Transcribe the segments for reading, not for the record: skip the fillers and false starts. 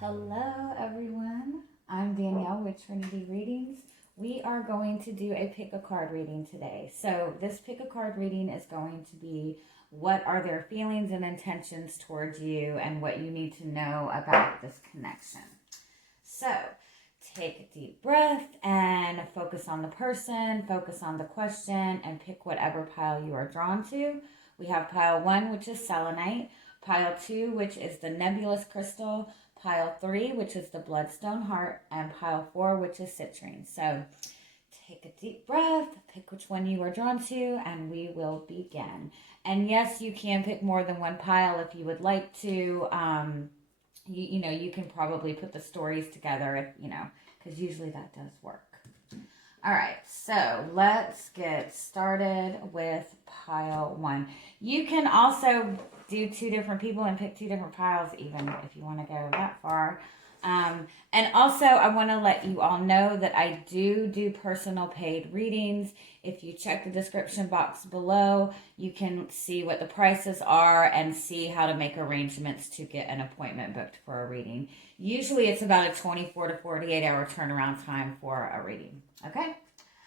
Hello, everyone. I'm Danielle with Trinity Readings. We are going to do a pick a card reading today. So, this pick a card reading is going to be what are their feelings and intentions towards you and what you need to know about this connection. So, take a deep breath and focus on the person, focus on the question, and pick whatever pile you are drawn to. We have pile 1, which is Selenite, pile 2, which is the Nebulous crystal, pile 3, which is the Bloodstone heart, and pile 4, which is Citrine. So take a deep breath, pick which one you are drawn to, and we will begin. And yes, you can pick more than one pile if you would like to. You can probably put the stories together, because usually that does work. All right, so let's get started with pile 1. You can also do 2 different people and pick 2 different piles, even if you want to go that far. And also, I want to let you all know that I do personal paid readings. If you check the description box below, you can see what the prices are and see how to make arrangements to get an appointment booked for a reading. Usually, it's about a 24 to 48 hour turnaround time for a reading. Okay?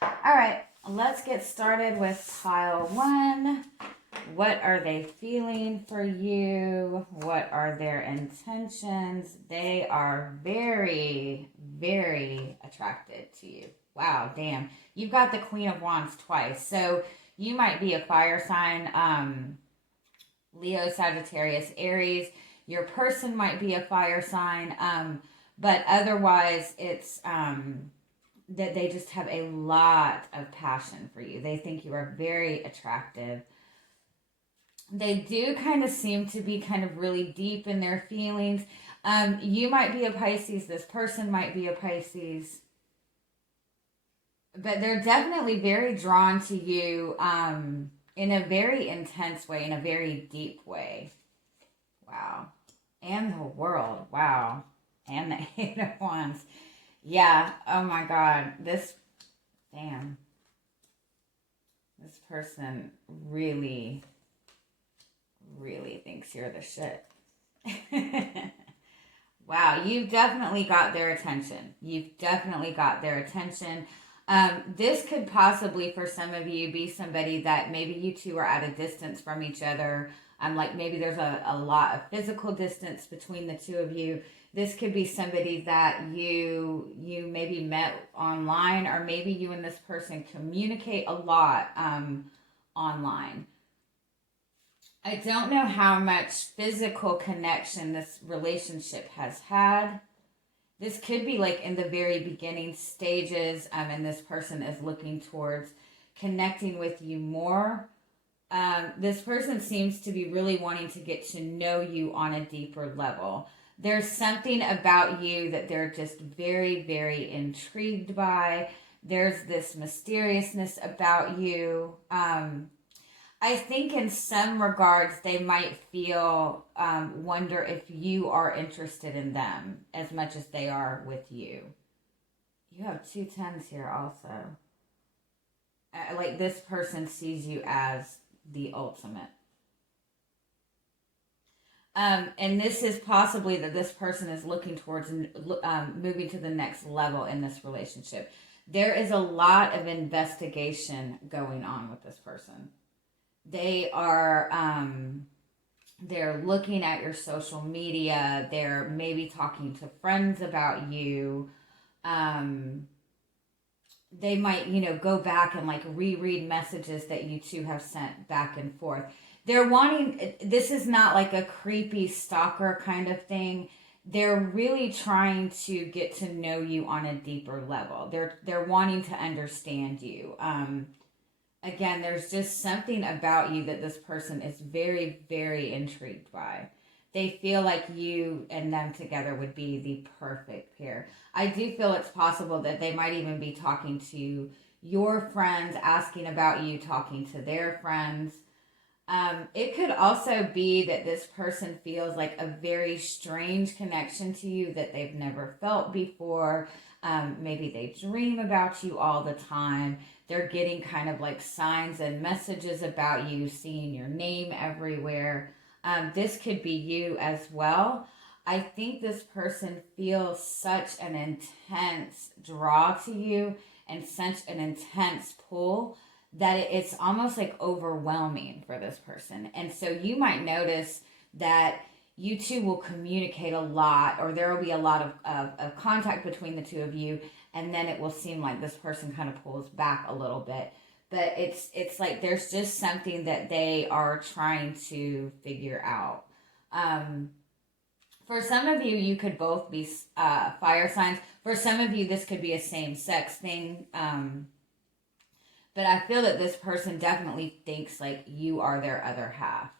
All right, let's get started with pile 1. What are they feeling for you? What are their intentions? They are very, very attracted to you. Wow, damn. You've got the Queen of Wands twice. So you might be a fire sign, Leo, Sagittarius, Aries. Your person might be a fire sign, but otherwise it's that they just have a lot of passion for you. They think you are very attractive. They do kind of seem to be kind of really deep in their feelings. You might be a Pisces. This person might be a Pisces. But they're definitely very drawn to you in a very intense way, in a very deep way. Wow. And the world. Wow. And the Eight of Wands. Yeah. Oh my God. Damn. This person really thinks you're the shit. Wow, you've definitely got their attention. This could possibly, for some of you, be somebody that maybe you two are at a distance from each other. Like maybe there's a lot of physical distance between the two of you. This could be somebody that you maybe met online, or maybe you and this person communicate a lot online. I don't know how much physical connection this relationship has had. This could be like in the very beginning stages, and this person is looking towards connecting with you more. This person seems to be really wanting to get to know you on a deeper level. There's something about you that they're just very, very intrigued by. There's this mysteriousness about you. I think in some regards they might wonder if you are interested in them as much as they are with you. You have 2 10s here also. Like this person sees you as the ultimate. And this is possibly that this person is looking towards moving to the next level in this relationship. There is a lot of investigation going on with this person. They are they're looking at your social media. They're maybe talking to friends about you. They might, go back and like reread messages that you two have sent back and forth. They're wanting, this is not like a creepy stalker kind of thing. They're really trying to get to know you on a deeper level. They're wanting to understand you. Again, there's just something about you that this person is very, very intrigued by. They feel like you and them together would be the perfect pair. I do feel it's possible that they might even be talking to your friends, asking about you, talking to their friends. It could also be that this person feels like a very strange connection to you that they've never felt before. Maybe they dream about you all the time. They're getting kind of like signs and messages about you, seeing your name everywhere. This could be you as well. I think this person feels such an intense draw to you and such an intense pull that it's almost like overwhelming for this person. And so you might notice that you two will communicate a lot, or there will be a lot of contact between the two of you, and then it will seem like this person kind of pulls back a little bit. But it's like there's just something that they are trying to figure out. For some of you, you could both be fire signs. For some of you, this could be a same-sex thing. But I feel that this person definitely thinks like you are their other half.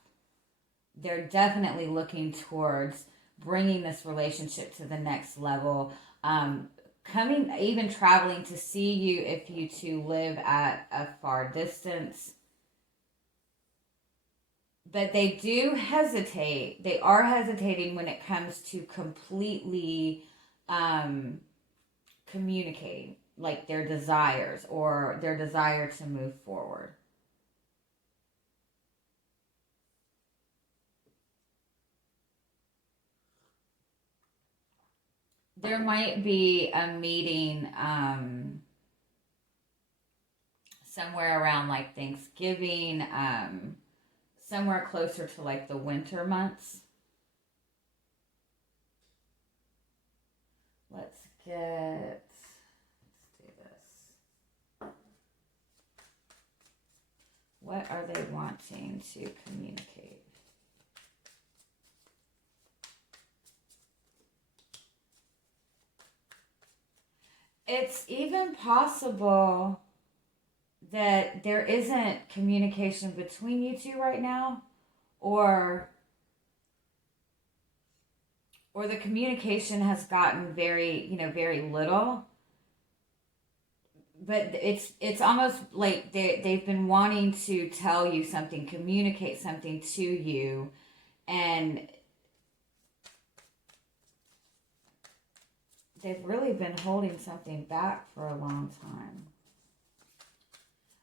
They're definitely looking towards bringing this relationship to the next level. Coming, even traveling to see you if you two live at a far distance. But they do hesitate. They are hesitating when it comes to completely communicating, like their desires or their desire to move forward. There might be a meeting somewhere around like Thanksgiving, somewhere closer to like the winter months. Let's do this. What are they wanting to communicate? It's even possible that there isn't communication between you two right now, or the communication has gotten very little. But it's almost like they've been wanting to tell you something, communicate something to you, and they've really been holding something back for a long time.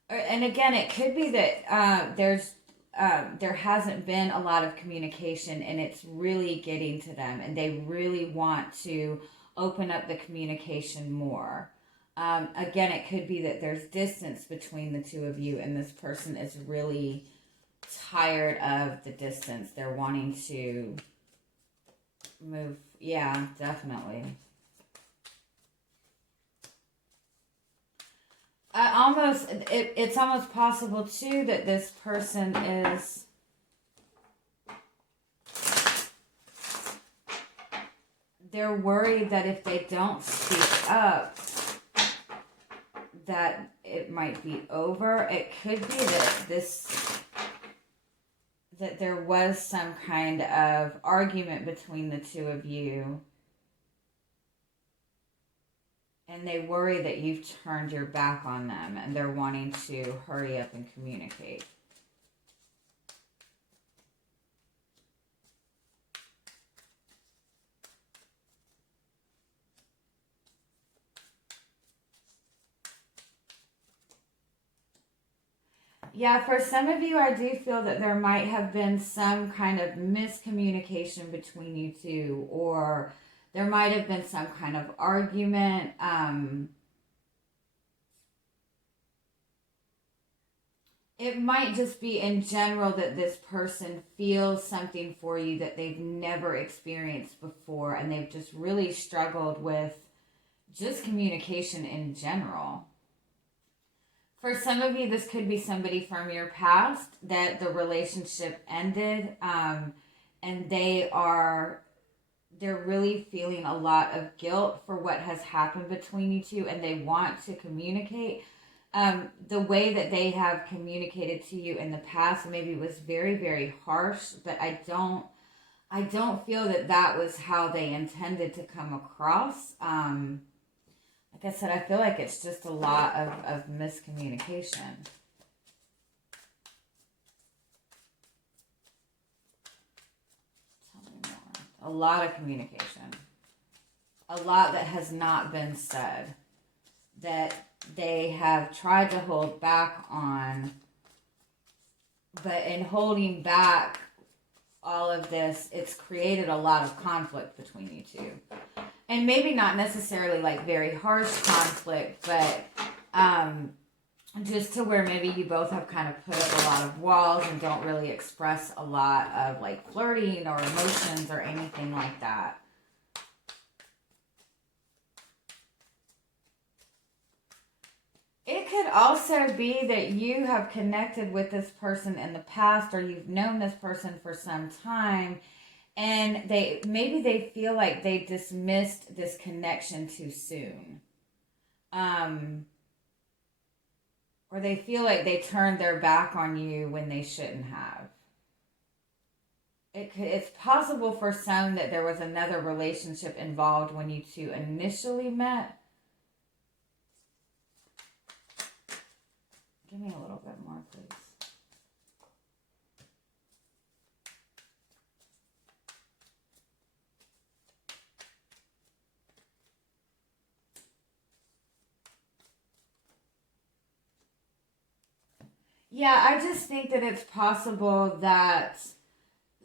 And again, it could be that there hasn't been a lot of communication, and it's really getting to them, and they really want to open up the communication more. Again, it could be that there's distance between the two of you, and this person is really tired of the distance. They're wanting to move. Yeah, definitely. It's almost possible too that this person is they're worried that if they don't speak up that it might be over. It could be that there was some kind of argument between the two of you, and they worry that you've turned your back on them, and they're wanting to hurry up and communicate. Yeah, for some of you, I do feel that there might have been some kind of miscommunication between you two, or there might have been some kind of argument. It might just be in general that this person feels something for you that they've never experienced before, and they've just really struggled with just communication in general. For some of you, this could be somebody from your past that the relationship ended, and they're really feeling a lot of guilt for what has happened between you two, and they want to communicate. The way that they have communicated to you in the past maybe was very, very harsh, but I don't feel that was how they intended to come across. Like I said, I feel like it's just a lot of miscommunication. Tell me more. A lot of communication. A lot that has not been said. That they have tried to hold back on. But in holding back, all of this, it's created a lot of conflict between you two. And maybe not necessarily like very harsh conflict, but just to where maybe you both have kind of put up a lot of walls and don't really express a lot of like flirting or emotions or anything like that. It could also be that you have connected with this person in the past, or you've known this person for some time, and maybe they feel like they dismissed this connection too soon. Or they feel like they turned their back on you when they shouldn't have. It's possible for some that there was another relationship involved when you two initially met. Give me a little bit more, please. Yeah, I just think that it's possible that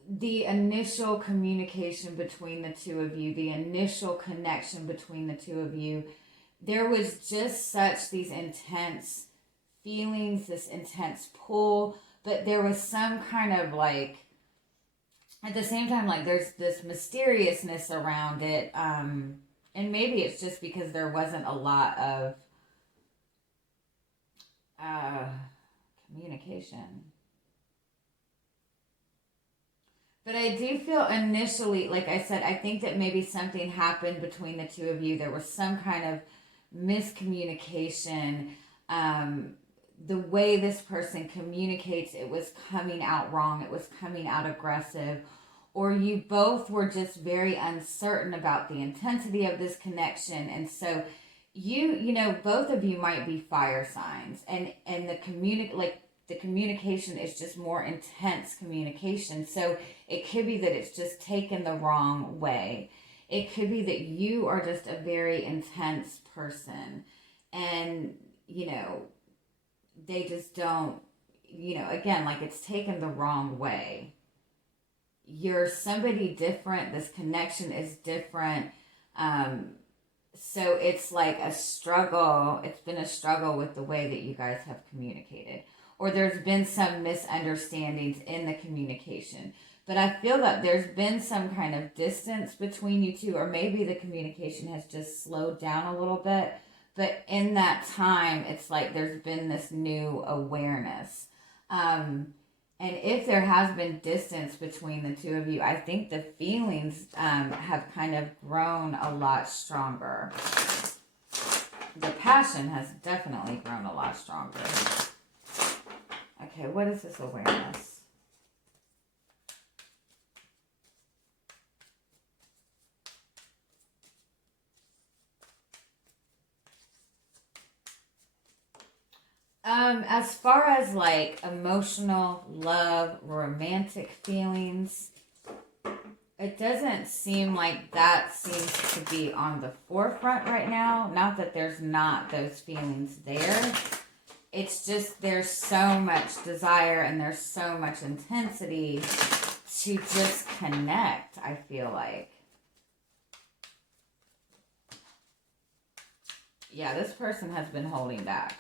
the initial communication between the two of you, the initial connection between the two of you, there was just such these intense feelings, this intense pull, but there was some kind of like, at the same time, like there's this mysteriousness around it, and maybe it's just because there wasn't a lot of communication. But I do feel initially, like I said, I think that maybe something happened between the two of you. There was some kind of miscommunication. The way this person communicates, it was coming out wrong. It was coming out aggressive. Or you both were just very uncertain about the intensity of this connection. And so you know, both of you might be fire signs. And the communication is just more intense communication. So it could be that it's just taken the wrong way. It could be that you are just a very intense person. And, you know, they just don't, you know, again, like it's taken the wrong way. You're somebody different. This connection is different. So it's like a struggle. It's been a struggle with the way that you guys have communicated. Or there's been some misunderstandings in the communication. But I feel that there's been some kind of distance between you two, or maybe the communication has just slowed down a little bit. But in that time, it's like there's been this new awareness. And if there has been distance between the two of you, I think the feelings have kind of grown a lot stronger. The passion has definitely grown a lot stronger. Okay, what is this awareness? As far as like emotional, love, romantic feelings, it doesn't seem like that seems to be on the forefront right now. Not that there's not those feelings there. It's just there's so much desire and there's so much intensity to just connect, I feel like. Yeah, this person has been holding back.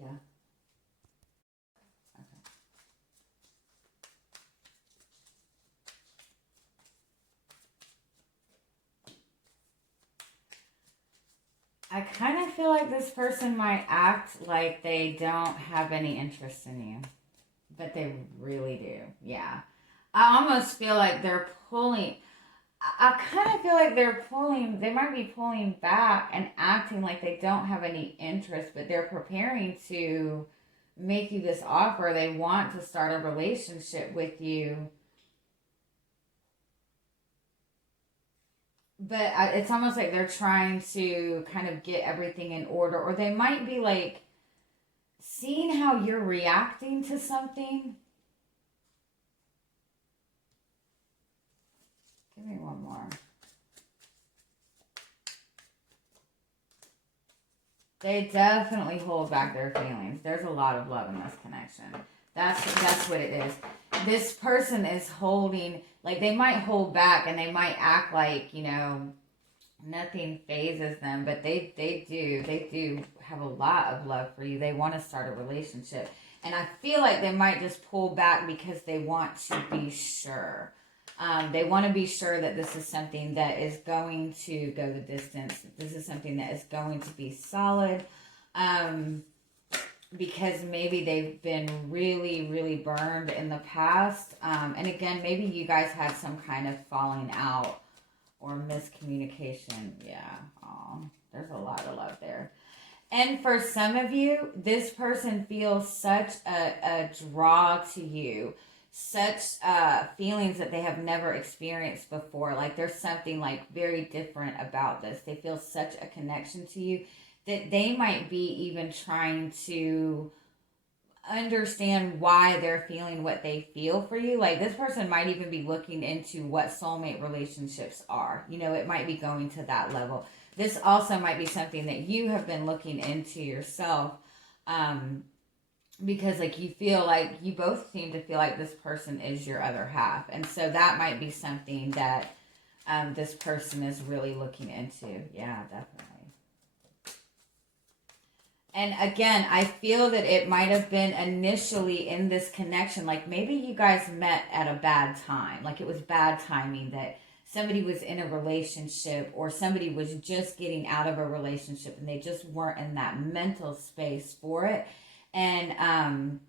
Yeah. Okay. I kind of feel like this person might act like they don't have any interest in you, but they really do. Yeah. I almost feel like they're pulling. I kind of feel like they might be pulling back and acting like they don't have any interest, but they're preparing to make you this offer. They want to start a relationship with you. But it's almost like they're trying to kind of get everything in order, or they might be like seeing how you're reacting to something. Give me one more. They definitely hold back their feelings. There's a lot of love in this connection. That's what it is. this person is holding, like they might hold back and they might act like, nothing phases them, but they do have a lot of love for you. They want to start a relationship. And I feel like they might just pull back because they want to be sure. They want to be sure that this is something that is going to go the distance. This is something that is going to be solid. Because maybe they've been really, really burned in the past. And again, maybe you guys had some kind of falling out or miscommunication. Yeah. Oh, there's a lot of love there. And for some of you, this person feels such a draw to you, such feelings that they have never experienced before. Like there's something like very different about this. They feel such a connection to you that they might be even trying to understand why they're feeling what they feel for you. Like this person might even be looking into what soulmate relationships are. It might be going to that level. This also might be something that you have been looking into yourself, because like you feel like you both seem to feel like this person is your other half. And so that might be something that this person is really looking into. Yeah, definitely. And again, I feel that it might have been initially in this connection, like maybe you guys met at a bad time. Like it was bad timing that somebody was in a relationship or somebody was just getting out of a relationship and they just weren't in that mental space for it. And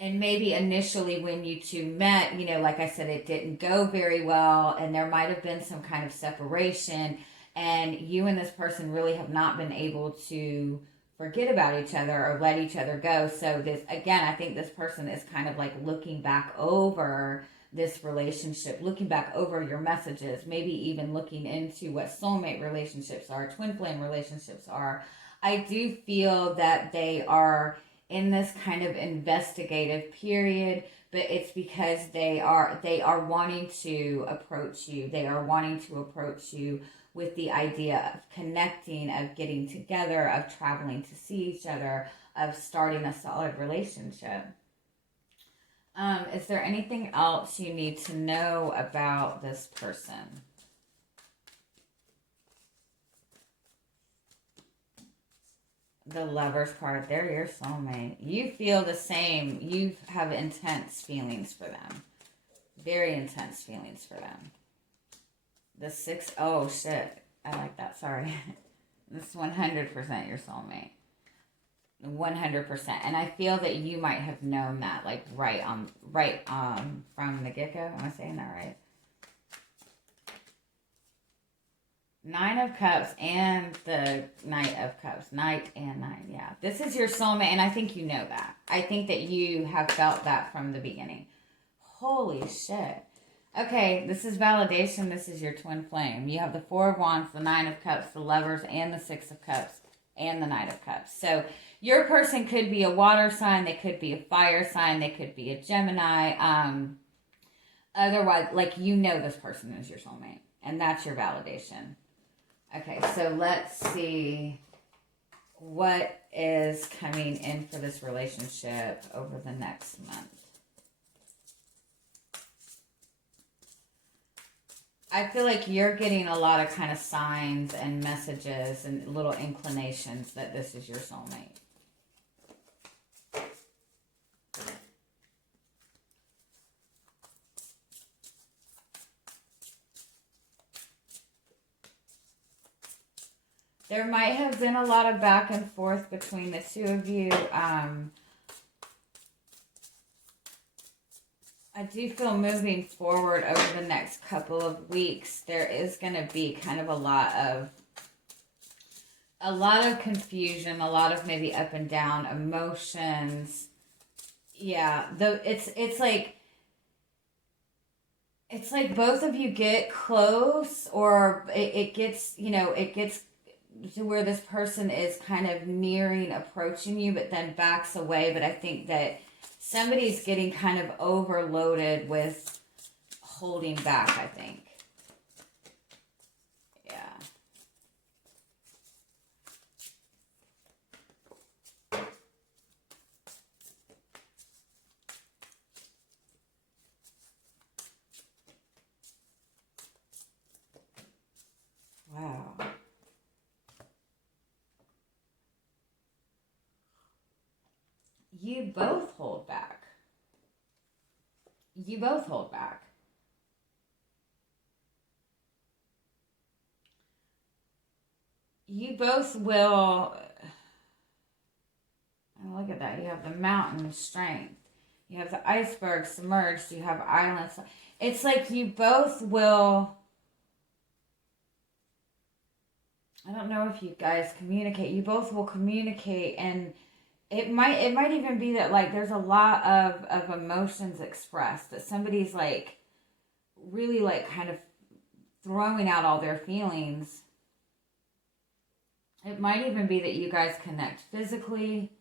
maybe initially when you two met, like I said, it didn't go very well and there might have been some kind of separation and you and this person really have not been able to forget about each other or let each other go. So this, again, I think this person is kind of like looking back over this relationship, looking back over your messages, maybe even looking into what soulmate relationships are, twin flame relationships are. I do feel that they are in this kind of investigative period, but it's because they are wanting to approach you. They are wanting to approach you with the idea of connecting, of getting together, of traveling to see each other, of starting a solid relationship. Is there anything else you need to know about this person? The Lover's card, they're your soulmate. You feel the same. You have intense feelings for them. Very intense feelings for them. The 6, oh shit, I like that, sorry. This is 100% your soulmate. 100%. And I feel that you might have known that, like, right from the get-go. Am I saying that right? 9 of Cups and the Knight of Cups. Knight and 9, yeah. This is your soulmate, and I think you know that. I think that you have felt that from the beginning. Holy shit. Okay, this is validation. This is your twin flame. You have the 4 of Wands, the 9 of Cups, the Lovers, and the 6 of Cups, and the Knight of Cups. So your person could be a water sign. They could be a fire sign. They could be a Gemini. Otherwise, like, this person is your soulmate. And that's your validation. Okay, so let's see what is coming in for this relationship over the next month. I feel like you're getting a lot of kind of signs and messages and little inclinations that this is your soulmate. There might have been a lot of back and forth between the two of you. I do feel moving forward over the next couple of weeks, there is going to be kind of a lot of confusion, a lot of maybe up and down emotions. Yeah, it's like both of you get close, or it gets to where this person is kind of nearing approaching you, but then backs away. But I think that somebody's getting kind of overloaded with holding back, I think. Yeah. you both hold back. You both hold back. You both will. And look at that. You have the mountain strength. You have the iceberg submerged. You have islands. It's like you both will. I don't know if you guys communicate. You both will communicate, and it might even be that like there's a lot of emotions expressed, that somebody's like really like kind of throwing out all their feelings. It might even be that you guys connect physically,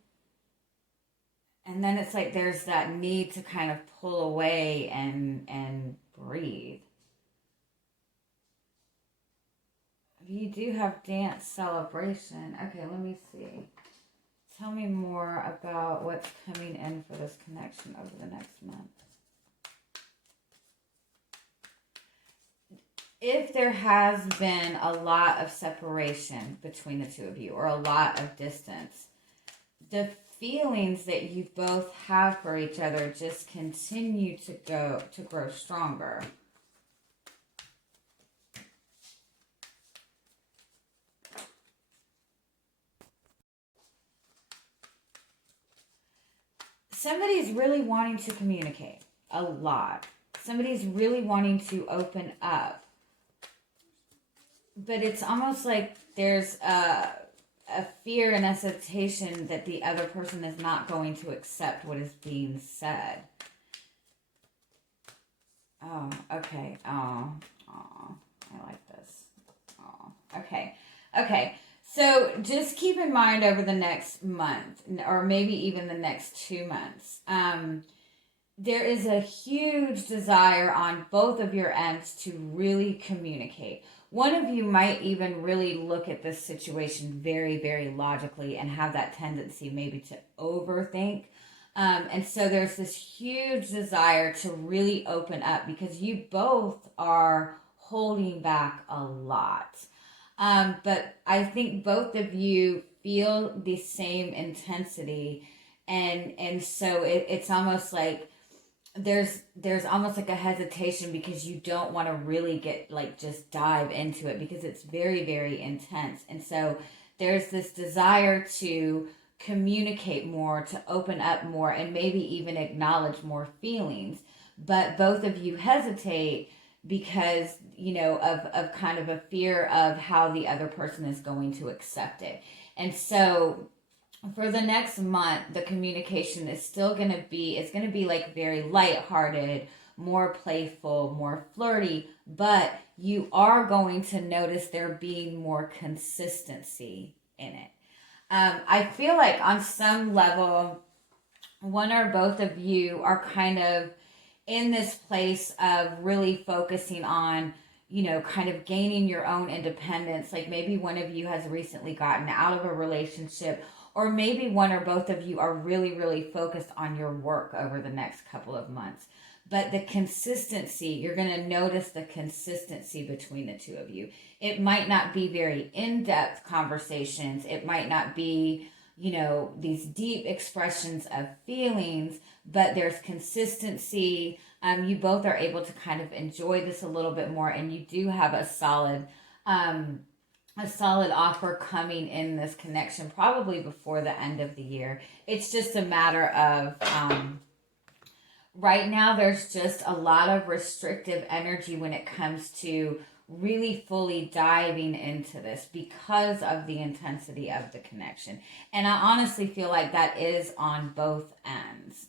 and then it's like there's that need to kind of pull away and breathe. You do have dance celebration. Okay, let me see. Tell me more about what's coming in for this connection over the next month. If there has been a lot of separation between the two of you, or a lot of distance, the feelings that you both have for each other just continue to grow stronger. Somebody's really wanting to communicate a lot. Somebody's really wanting to open up. But it's almost like there's a fear and hesitation that the other person is not going to accept what is being said. Oh, okay. Oh, I like this. Oh, okay. Okay. So just keep in mind over the next month, or maybe even the next 2 months, there is a huge desire on both of your ends to really communicate. One of you might even really look at this situation very, very logically and have that tendency maybe to overthink. And so there's this huge desire to really open up because you both are holding back a lot. But I think both of you feel the same intensity. And so it's almost like there's almost like a hesitation because you don't want to really get like just dive into it because it's very, very intense. And so there's this desire to communicate more, to open up more, and maybe even acknowledge more feelings. But both of you hesitate because, you know, of kind of a fear of how the other person is going to accept it. And so for the next month, the communication is still going to be, it's going to be like very lighthearted, more playful, more flirty, but you are going to notice there being more consistency in it. I feel like on some level, one or both of you are kind of in this place of really focusing on, you know, kind of gaining your own independence. Like maybe one of you has recently gotten out of a relationship, or maybe one or both of you are really, really focused on your work over the next couple of months. But the consistency, you're going to notice the consistency between the two of you. It might not be very in-depth conversations. It might not be, you know, these deep expressions of feelings, but there's consistency. You both are able to kind of enjoy this a little bit more, and you do have a solid offer coming in this connection, probably before the end of the year. It's just a matter of right now there's just a lot of restrictive energy when it comes to really fully diving into this because of the intensity of the connection. And I honestly feel like that is on both ends.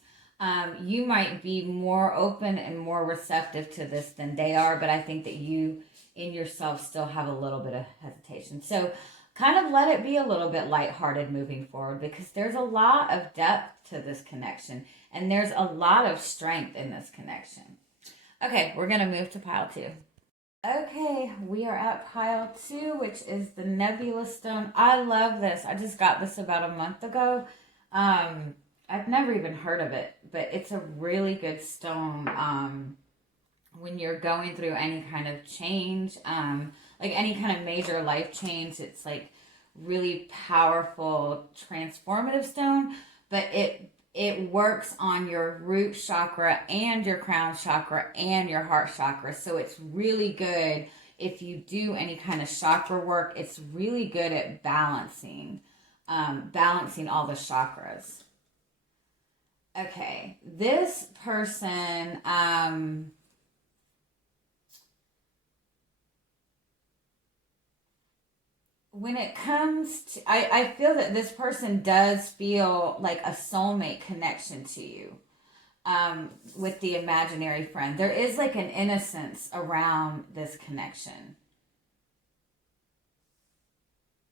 You might be more open and more receptive to this than they are, but I think that you in yourself still have a little bit of hesitation. So kind of let it be a little bit lighthearted moving forward, because there's a lot of depth to this connection and there's a lot of strength in this connection. Okay, we're going to move to pile 2. Okay, we are at pile 2, which is the Nebulous stone. I love this. I just got this about a month ago. I've never even heard of it, but it's a really good stone when you're going through any kind of change, like any kind of major life change. It's like really powerful, transformative stone, but it works on your root chakra and your crown chakra and your heart chakra. So it's really good if you do any kind of chakra work. It's really good at balancing all the chakras. Okay, this person, when it comes to, I feel that this person does feel like a soulmate connection to you, with the imaginary friend. There is like an innocence around this connection.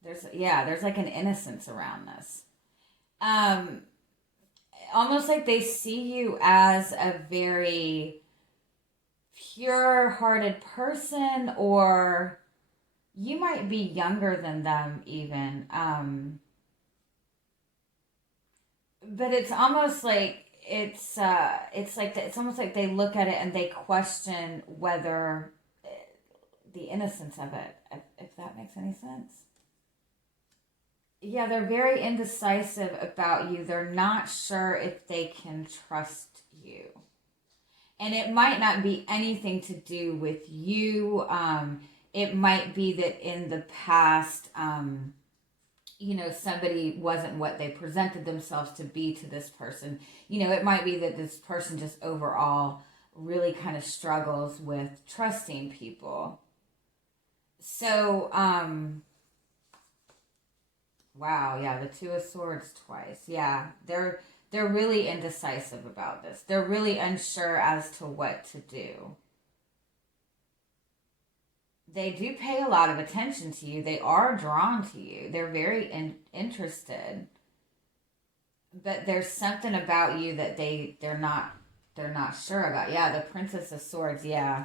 There's like an innocence around this. Um, Almost like they see you as a very pure-hearted person, or you might be younger than them even. But it's almost like it's almost like they look at it and they question whether the innocence of it, if that makes any sense. Yeah, they're very indecisive about you. They're not sure if they can trust you. And it might not be anything to do with you. It might be that in the past, somebody wasn't what they presented themselves to be to this person. It might be that this person just overall really kind of struggles with trusting people. So, wow, yeah, the Two of Swords twice. Yeah, they're really indecisive about this. They're really unsure as to what to do. They do pay a lot of attention to you. They are drawn to you. They're very interested. But there's something about you that they're not sure about. Yeah, the Princess of Swords. Yeah,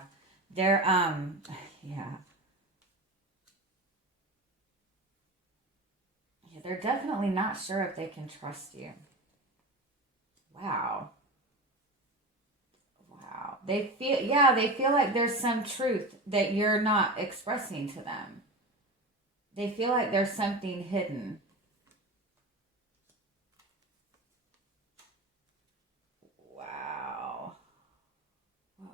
they're yeah. Yeah, they're definitely not sure if they can trust you. Wow. Wow. They feel like there's some truth that you're not expressing to them. They feel like there's something hidden. Wow. Whoa.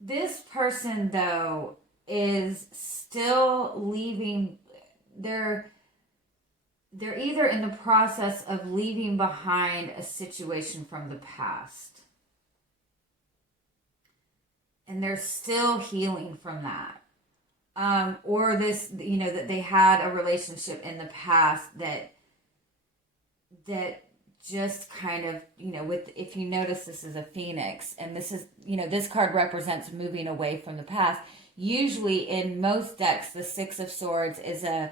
This person, though, is still leaving. They're either in the process of leaving behind a situation from the past, and they're still healing from that. Or this, that they had a relationship in the past that just kind of, with, if you notice, this is a phoenix, and this is, this card represents moving away from the past. Usually in most decks, the Six of Swords is a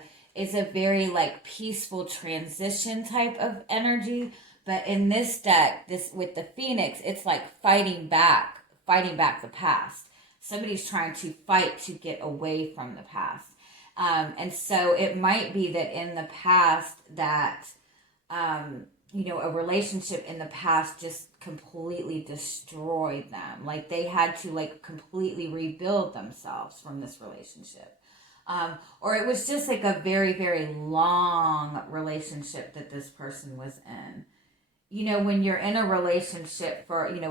very like peaceful transition type of energy. But in this deck, this with the Phoenix, it's like fighting back the past. Somebody's trying to fight to get away from the past. And so it might be that in the past that, a relationship in the past just completely destroyed them. Like they had to like completely rebuild themselves from this relationship. Or it was just like a very, very long relationship that this person was in. When you're in a relationship for, in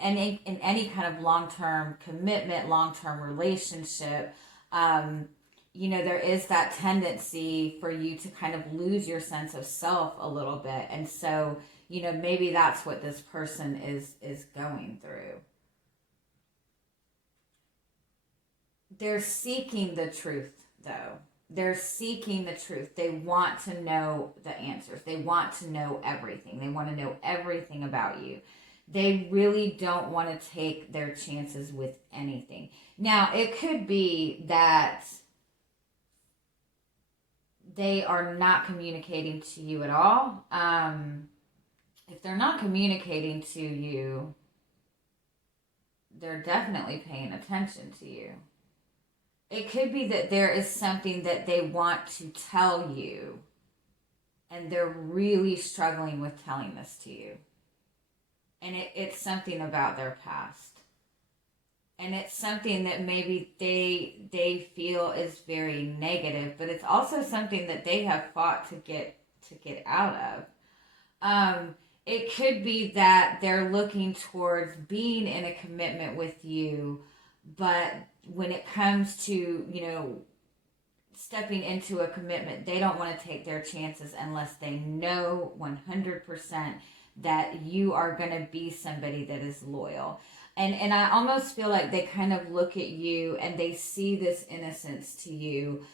any kind of long-term commitment, long-term relationship, there is that tendency for you to kind of lose your sense of self a little bit. And so, maybe that's what this person is going through. They're seeking the truth, though. They're seeking the truth. They want to know the answers. They want to know everything. They want to know everything about you. They really don't want to take their chances with anything. Now, it could be that they are not communicating to you at all. If they're not communicating to you, they're definitely paying attention to you. It could be that there is something that they want to tell you, and they're really struggling with telling this to you. And it's something about their past. and it's something that maybe they feel is very negative, but it's also something that they have fought to get out of. It could be that they're looking towards being in a commitment with you, but when it comes to, stepping into a commitment, they don't want to take their chances unless they know 100% that you are going to be somebody that is loyal. And I almost feel like they kind of look at you and they see this innocence to you.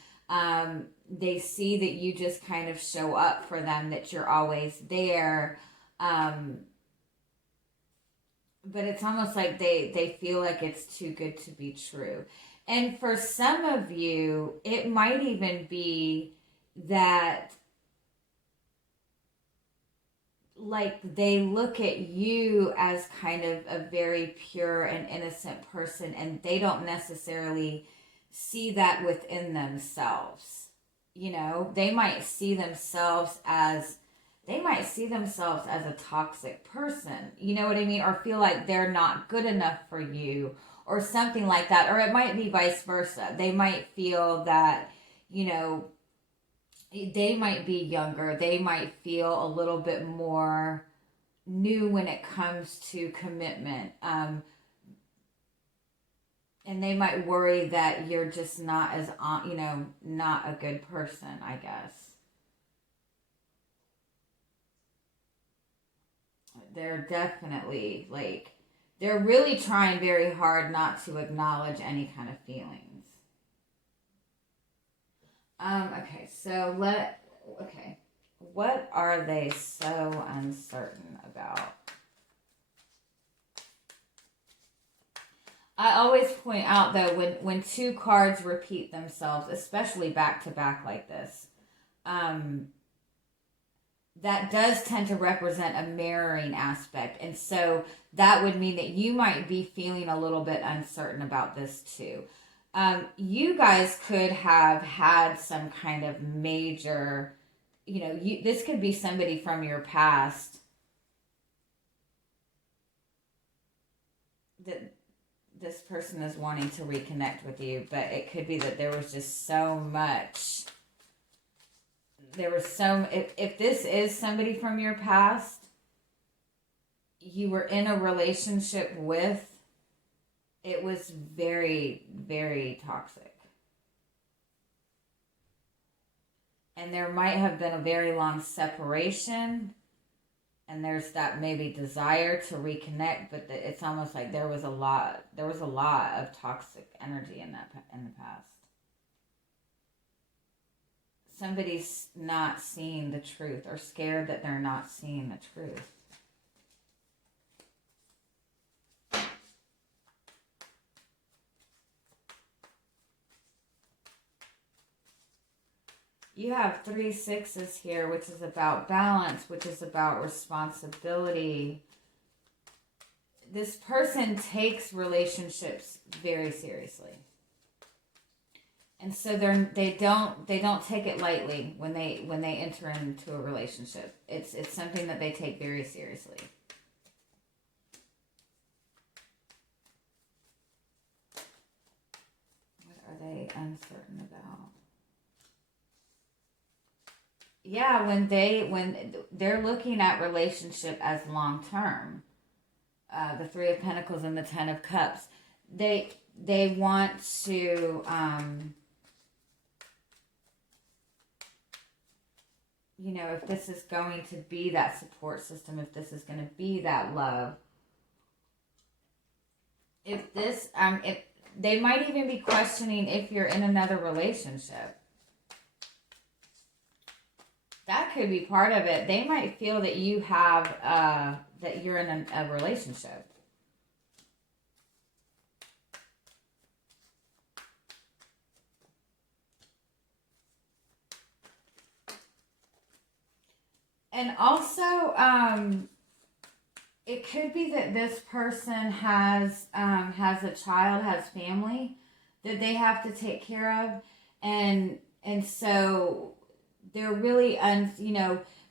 They see that you just kind of show up for them, that you're always there. But it's almost like they feel like it's too good to be true. And for some of you, it might even be that, like, they look at you as kind of a very pure and innocent person, and they don't necessarily see that within themselves. They might see themselves as a toxic person. You know what I mean? Or feel like they're not good enough for you, or something like that. Or it might be vice versa. They might feel that, they might be younger. They might feel a little bit more new when it comes to commitment. And they might worry that you're just not as, not a good person, I guess. They're definitely, like, they're really trying very hard not to acknowledge any kind of feelings. What are they so uncertain about? I always point out, though, when two cards repeat themselves, especially back to back like this, that does tend to represent a mirroring aspect. And so that would mean that you might be feeling a little bit uncertain about this too. You guys could have had some kind of major, this could be somebody from your past that this person is wanting to reconnect with you, but it could be that there was just so much. If this is somebody from your past, you were in a relationship with, it was very, very toxic. And there might have been a very long separation, and there's that maybe desire to reconnect, but it's almost like there was a lot of toxic energy in the past. Somebody's not seeing the truth, or scared that they're not seeing the truth. You have 3 6s here, which is about balance, which is about responsibility. This person takes relationships very seriously. And so they don't take it lightly when they enter into a relationship. It's something that they take very seriously. What are they uncertain about? Yeah, when they're looking at relationship as long term, the 3 of Pentacles and the 10 of Cups, they want to. If this is going to be that support system, if this is going to be that love, if they might even be questioning if you're in another relationship. That could be part of it. They might feel that you have, that you're in a relationship. And also, it could be that this person has a child, has family that they have to take care of, and so they're really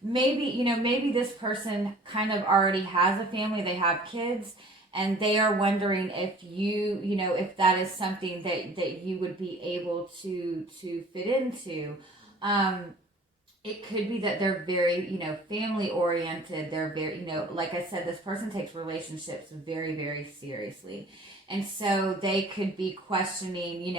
maybe this person kind of already has a family, they have kids, And they are wondering if if that is something that you would be able to fit into. It could be that they're very, family oriented. They're very, like I said, this person takes relationships very, very seriously. And so they could be questioning,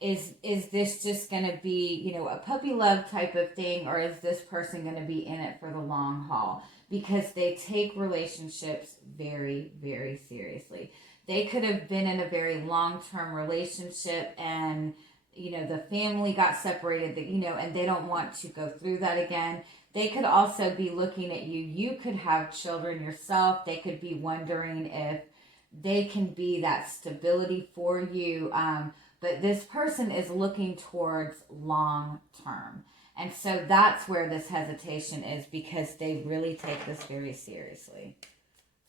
is this just going to be, a puppy love type of thing, or is this person going to be in it for the long haul? Because they take relationships very, very seriously. They could have been in a very long-term relationship, and the family got separated, and they don't want to go through that again. They could also be looking at you. You could have children yourself. They could be wondering if they can be that stability for you. But this person is looking towards long term. And so that's where this hesitation is, because they really take this very seriously.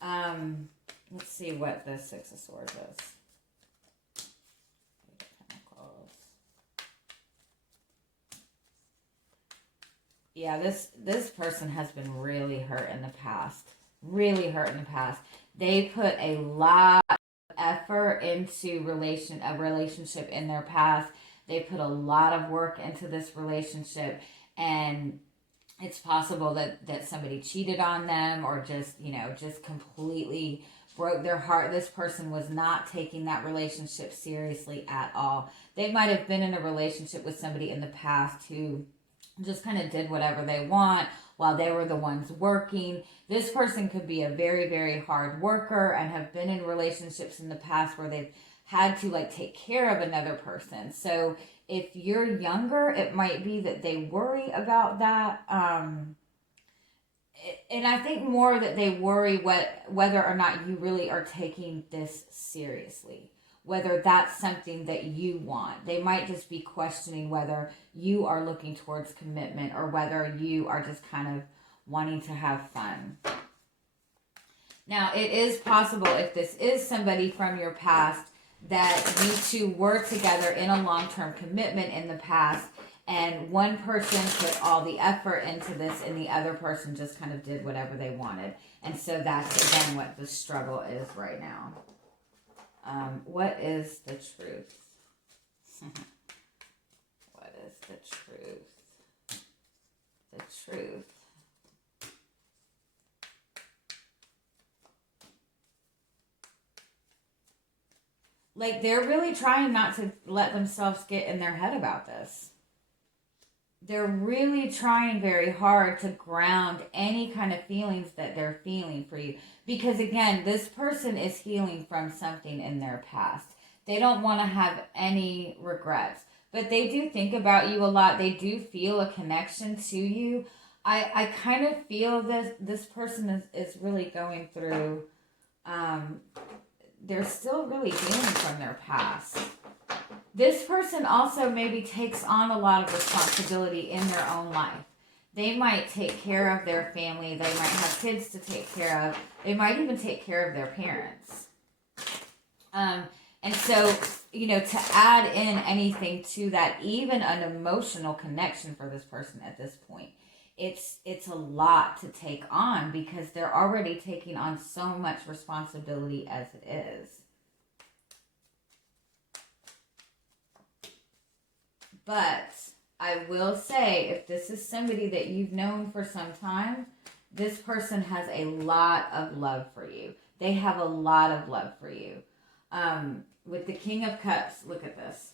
Let's see what the Six of Swords is. Yeah, this person has been really hurt in the past. Really hurt in the past. They put a lot of effort into a relationship in their past. They put a lot of work into this relationship, and it's possible that somebody cheated on them, or just completely broke their heart. This person was not taking that relationship seriously at all. They might have been in a relationship with somebody in the past who just kind of did whatever they want while they were the ones working. This person could be a very, very hard worker and have been in relationships in the past where they've had to take care of another person. So if you're younger, it might be that they worry about that. And I think more that they worry whether or not you really are taking this seriously, whether that's something that you want. They might just be questioning whether you are looking towards commitment, or whether you are just kind of wanting to have fun. Now, it is possible, if this is somebody from your past, that you two were together in a long-term commitment in the past, and one person put all the effort into this and the other person just kind of did whatever they wanted. And so that's, again, what the struggle is right now. What is the truth? What is the truth? The truth. They're really trying not to let themselves get in their head about this. They're really trying very hard to ground any kind of feelings that they're feeling for you. Because again, this person is healing from something in their past. They don't want to have any regrets. But they do think about you a lot. They do feel a connection to you. I kind of feel this person is really going through, they're still really healing from their past. This person also maybe takes on a lot of responsibility in their own life. They might take care of their family. They might have kids to take care of. They might even take care of their parents. And so, to add in anything to that, even an emotional connection for this person at this point, it's a lot to take on, because they're already taking on so much responsibility as it is. But I will say, if this is somebody that you've known for some time, this person has a lot of love for you. They have a lot of love for you. With the King of Cups, look at this.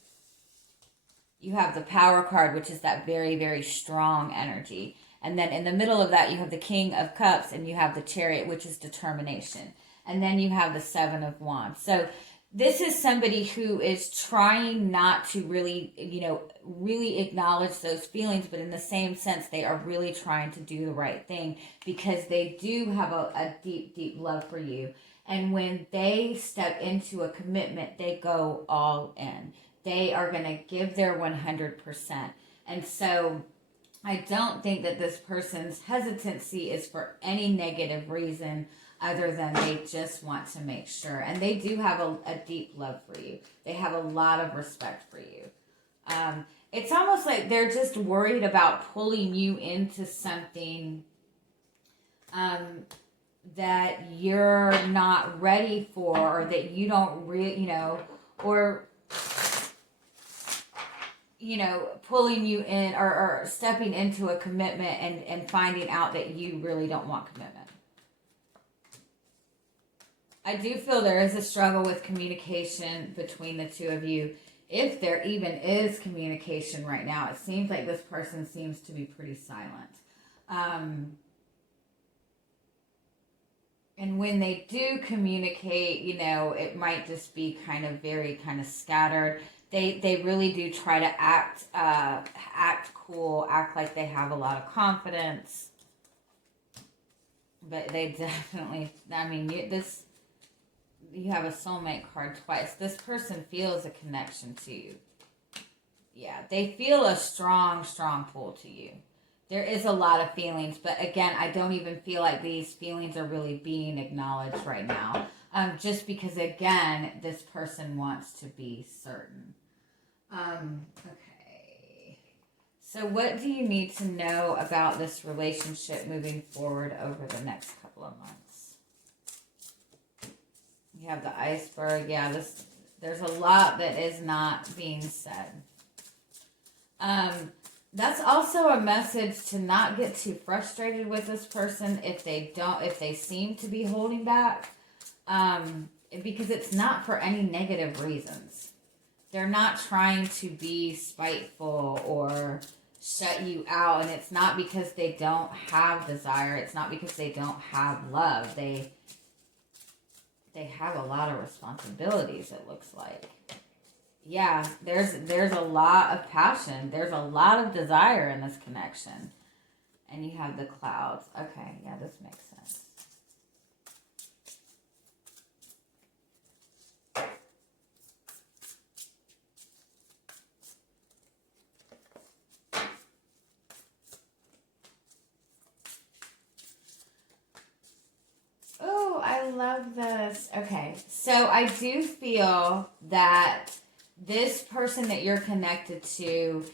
You have the Power card, which is that very, very strong energy. And then in the middle of that, you have the King of Cups, and you have the Chariot, which is determination. And then you have the Seven of Wands. So this is somebody who is trying not to really, really acknowledge those feelings, but in the same sense, they are really trying to do the right thing, because they do have a deep, deep love for you. And when they step into a commitment, they go all in. They are going to give their 100%. And so I don't think that this person's hesitancy is for any negative reason, other than they just want to make sure. And they do have a deep love for you. They have a lot of respect for you. It's almost like they're just worried about pulling you into something that you're not ready for, or that you don't or pulling you in, or stepping into a commitment and finding out that you really don't want commitment. I do feel there is a struggle with communication between the two of you. If there even is communication right now, it seems like this person seems to be pretty silent. And when they do communicate, it might just be very scattered. They really do try to act cool, act like they have a lot of confidence. But they definitely, you have a soulmate card twice. This person feels a connection to you. Yeah, they feel a strong, strong pull to you. There is a lot of feelings, but again, I don't even feel like these feelings are really being acknowledged right now. Just because, again, this person wants to be certain. Okay. So what do you need to know about this relationship moving forward over the next couple of months? You have the iceberg. Yeah, there's a lot that is not being said. That's also a message to not get too frustrated with this person if they seem to be holding back, because it's not for any negative reasons. They're not trying to be spiteful or shut you out, and it's not because they don't have desire. It's not because they don't have love. They have a lot of responsibilities, it looks like. Yeah, there's a lot of passion. There's a lot of desire in this connection. And you have the clouds. Okay, yeah, this makes sense. Oh, I love this. Okay, so I do feel that this person that you're connected to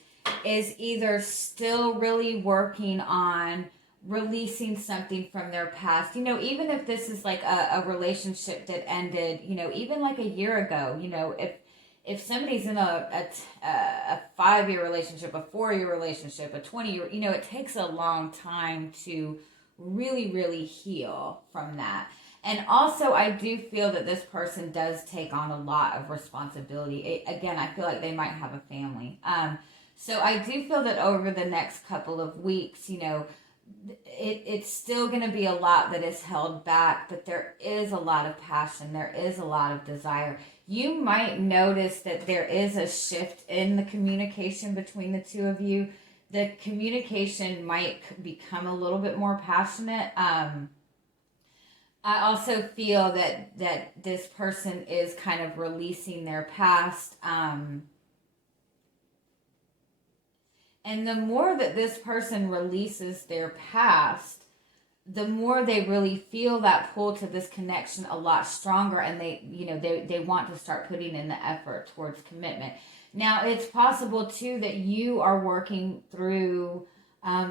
is either still really working on releasing something from their past. Even if this is like a relationship that ended, even like a year ago, if somebody's in a 5-year relationship, a 4-year relationship, a 20-year, it takes a long time to really, really heal from that. And also, I do feel that this person does take on a lot of responsibility. Again, I feel like they might have a family. So I do feel that over the next couple of weeks, it's still going to be a lot that is held back, but there is a lot of passion. There is a lot of desire. You might notice that there is a shift in the communication between the two of you. The communication might become a little bit more passionate. I also feel that this person is kind of releasing their past. And the more that this person releases their past, the more they really feel that pull to this connection a lot stronger, and they want to start putting in the effort towards commitment. Now, it's possible too that you are working through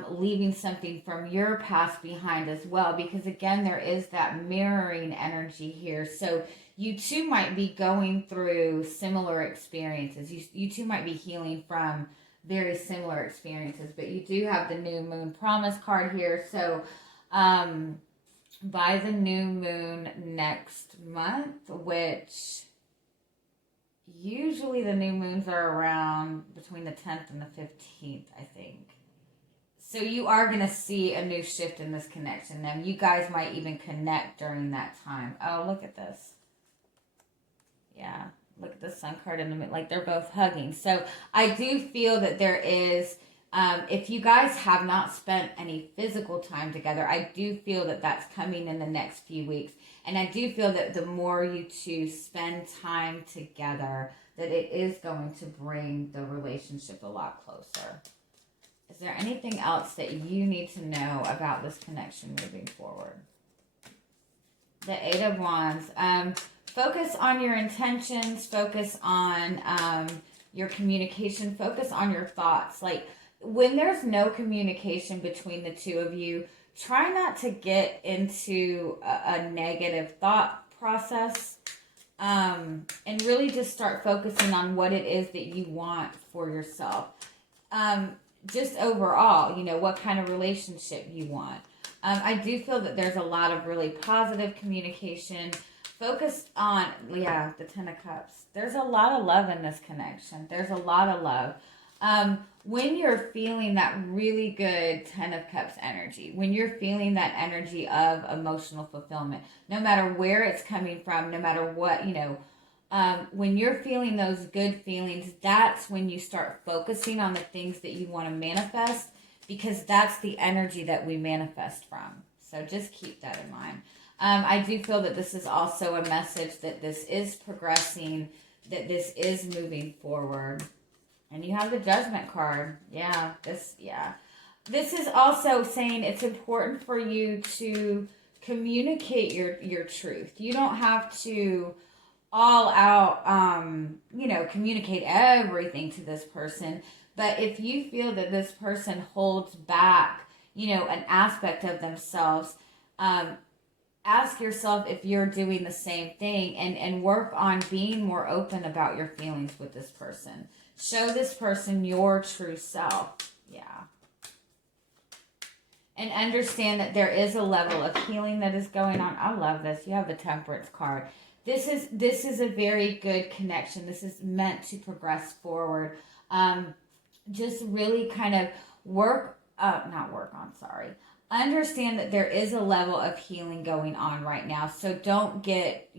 leaving something from your past behind as well, because again, there is that mirroring energy here. So you too might be going through similar experiences. You too might be healing from very similar experiences, but you do have the new moon promise card here. So by the new moon next month, which usually the new moons are around between the 10th and the 15th, I think. So you are going to see a new shift in this connection. And you guys might even connect during that time. Oh, look at this. Yeah, look at the sun card in the middle. Like they're both hugging. So I do feel that there is, if you guys have not spent any physical time together, I do feel that that's coming in the next few weeks. And I do feel that the more you two spend time together, that it is going to bring the relationship a lot closer. Is there anything else that you need to know about this connection moving forward? The 8 of Wands. Focus on your intentions. Focus on your communication. Focus on your thoughts. Like when there's no communication between the two of you, try not to get into a negative thought process, and really just start focusing on what it is that you want for yourself. Just overall, what kind of relationship you want. I do feel that there's a lot of really positive communication focused on, the Ten of Cups. There's a lot of love in this connection. There's a lot of love. When you're feeling that really good Ten of Cups energy, when you're feeling that energy of emotional fulfillment, no matter where it's coming from, no matter what, when you're feeling those good feelings, that's when you start focusing on the things that you want to manifest, because that's the energy that we manifest from. So just keep that in mind. I do feel that this is also a message that this is progressing, that this is moving forward. And you have the Judgment card. This is also saying it's important for you to communicate your truth. You don't have to all out, communicate everything to this person. But if you feel that this person holds back, an aspect of themselves, ask yourself if you're doing the same thing, and work on being more open about your feelings with this person. Show this person your true self. And understand that there is a level of healing that is going on. I love this. You have the Temperance card. This is a very good connection. This is meant to progress forward. Just really kind of understand that there is a level of healing going on right now. So don't get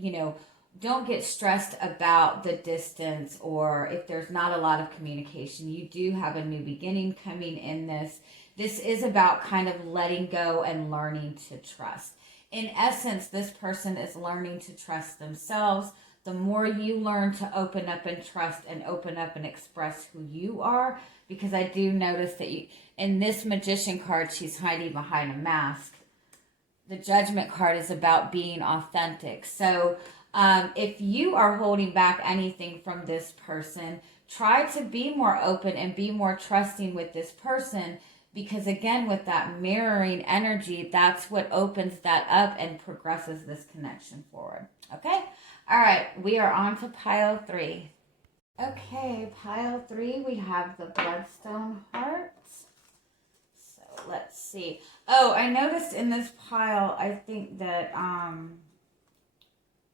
stressed about the distance, or if there's not a lot of communication. You do have a new beginning coming in this. This is about kind of letting go and learning to trust. In essence, this person is learning to trust themselves. The more you learn to open up and trust and open up and express who you are, because I do notice that in this Magician card, she's hiding behind a mask. The Judgment card is about being authentic. So if you are holding back anything from this person, try to be more open and be more trusting with this person, because again, with that mirroring energy, that's what opens that up and progresses this connection forward. Okay? All right, we are on to pile 3. Okay, pile 3, we have the Bloodstone hearts. So let's see. Oh, I noticed in this pile, I think that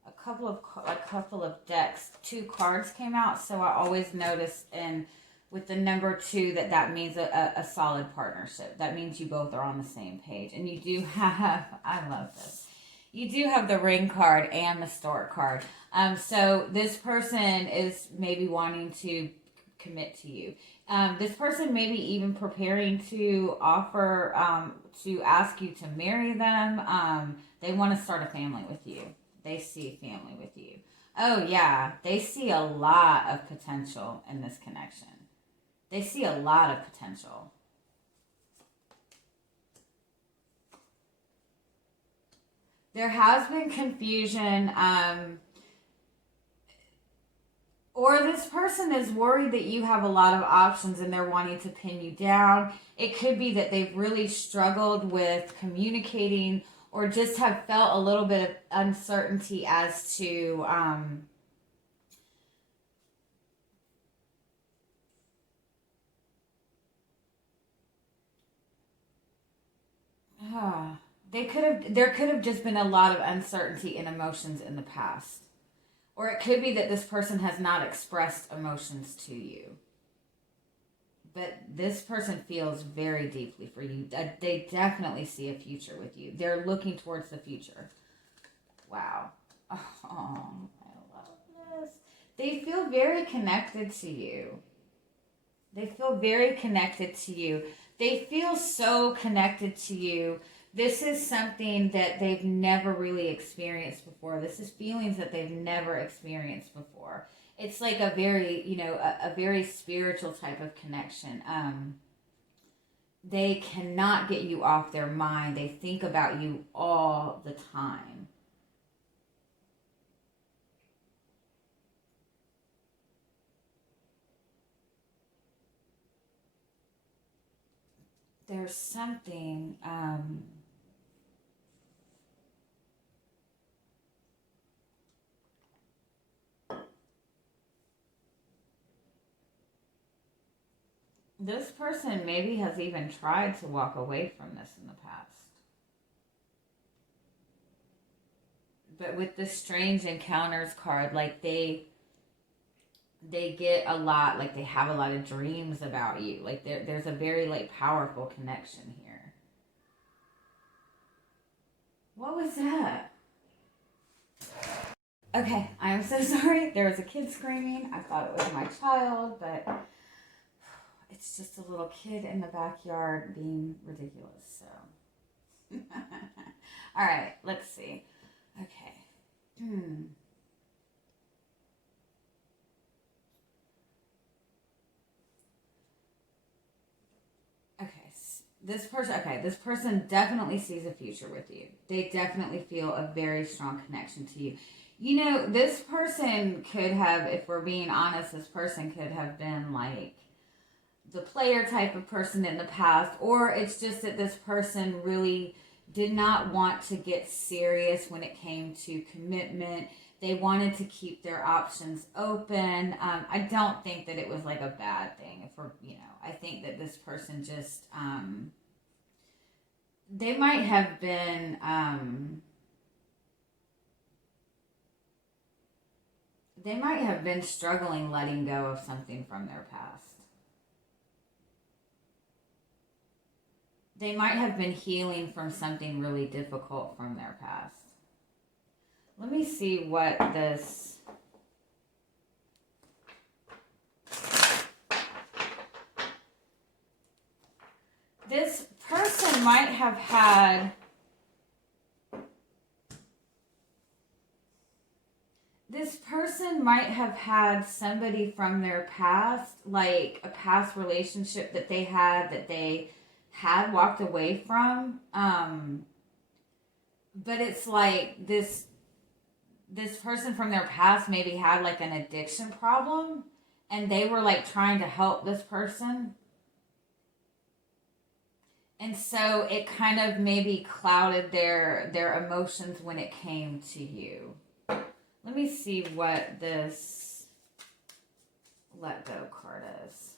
a couple of decks, 2 cards came out. So I always notice with the number 2 that means a solid partnership. That means you both are on the same page. And you do have, I love this, you do have the Ring card and the Stork card. So this person is maybe wanting to commit to you. This person may be even preparing to offer, to ask you to marry them. They want to start a family with you. They see family with you. Oh yeah, they see a lot of potential in this connection. They see a lot of potential. There has been confusion, or this person is worried that you have a lot of options and they're wanting to pin you down. It could be that they've really struggled with communicating, or just have felt a little bit of uncertainty as to there could have just been a lot of uncertainty in emotions in the past. Or it could be that this person has not expressed emotions to you. But this person feels very deeply for you. They definitely see a future with you. They're looking towards the future. Wow. Oh, I love this. They feel very connected to you. They feel very connected to you. They feel so connected to you. This is something that they've never really experienced before. This is feelings that they've never experienced before. It's like a very, a very spiritual type of connection. They cannot get you off their mind. They think about you all the time. There's something, This person maybe has even tried to walk away from this in the past. But with the strange encounters card, like they get a lot, like they have a lot of dreams about you. Like there's a very like powerful connection here. What was that? Okay, I am so sorry. There was a kid screaming. I thought it was my child, but it's just a little kid in the backyard being ridiculous. So, all right, let's see. Okay. This person definitely sees a future with you. They definitely feel a very strong connection to you. You know, this person could have, if we're being honest, this person could have been like the player type of person in the past, or it's just that this person really did not want to get serious when it came to commitment. They wanted to keep their options open. I don't think that it was like a bad thing. If we're, I think that this person just, they might have been, struggling letting go of something from their past. They might have been healing from something really difficult from their past. Let me see what this... This person might have had... This person might have had somebody from their past, like a past relationship that they had walked away from. But it's like this person from their past maybe had like an addiction problem, and they were like trying to help this person. And so it kind of maybe clouded their emotions when it came to you. Let me see what this let go card is.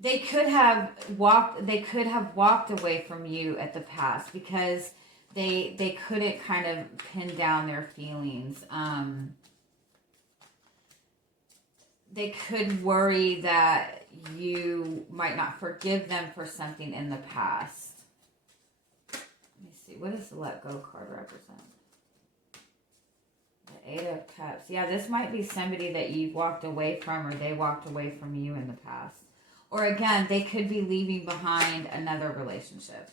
They could have walked away from you at the past because they couldn't kind of pin down their feelings. They could worry that you might not forgive them for something in the past. Let me see. What does the let go card represent? The 8 of Cups. Yeah, this might be somebody that you've walked away from, or they walked away from you in the past. Or again, they could be leaving behind another relationship.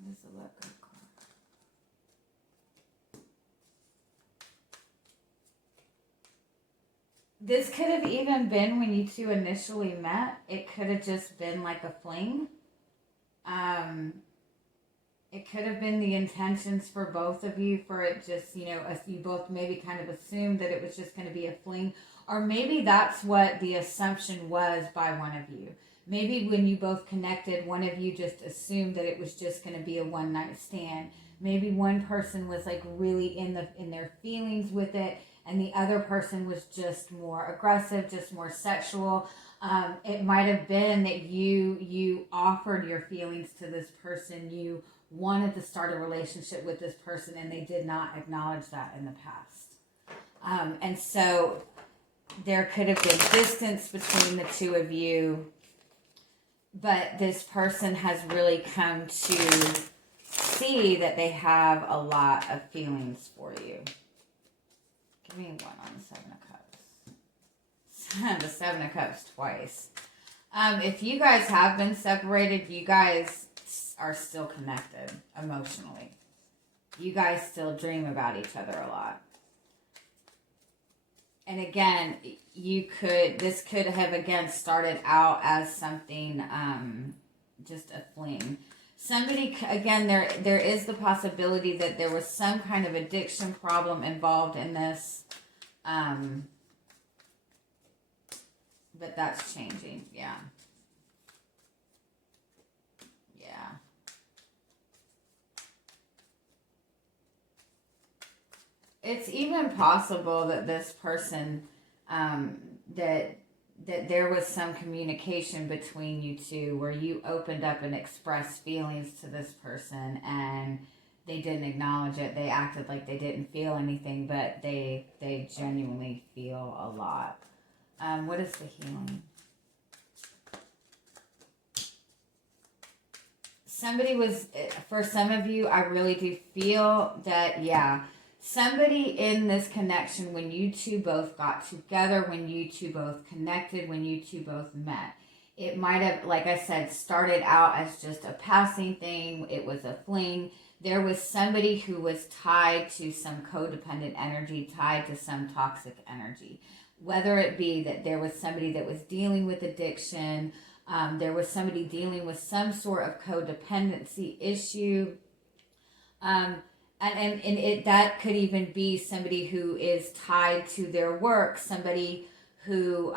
What is the let go card? This could have even been when you two initially met. It could have just been like a fling. It could have been the intentions for both of you for it just, you both maybe kind of assumed that it was just going to be a fling. Or maybe that's what the assumption was by one of you. Maybe when you both connected, one of you just assumed that it was just going to be a one-night stand. Maybe one person was like really in their feelings with it, and the other person was just more aggressive, just more sexual. It might have been that you offered your feelings to this person. You wanted to start a relationship with this person, and they did not acknowledge that in the past. And so there could have been distance between the two of you, but this person has really come to see that they have a lot of feelings for you. Give me one on the 7 of Cups. The 7 of Cups twice. If you guys have been separated, you guys are still connected emotionally. You guys still dream about each other a lot. And again, this could have again started out as something, just a fling. Somebody, again, there is the possibility that there was some kind of addiction problem involved in this. But that's changing, yeah. It's even possible that this person, that there was some communication between you two where you opened up and expressed feelings to this person and they didn't acknowledge it. They acted like they didn't feel anything, but they genuinely feel a lot. What is the healing? Somebody was, for some of you, I really do feel that, yeah, somebody in this connection, when you two both got together, when you two both connected, when you two both met, it might have, like I said, started out as just a passing thing. It was a fling. There was somebody who was tied to some codependent energy, tied to some toxic energy. Whether it be that there was somebody that was dealing with addiction, there was somebody dealing with some sort of codependency issue. And it that could even be somebody who is tied to their work, somebody who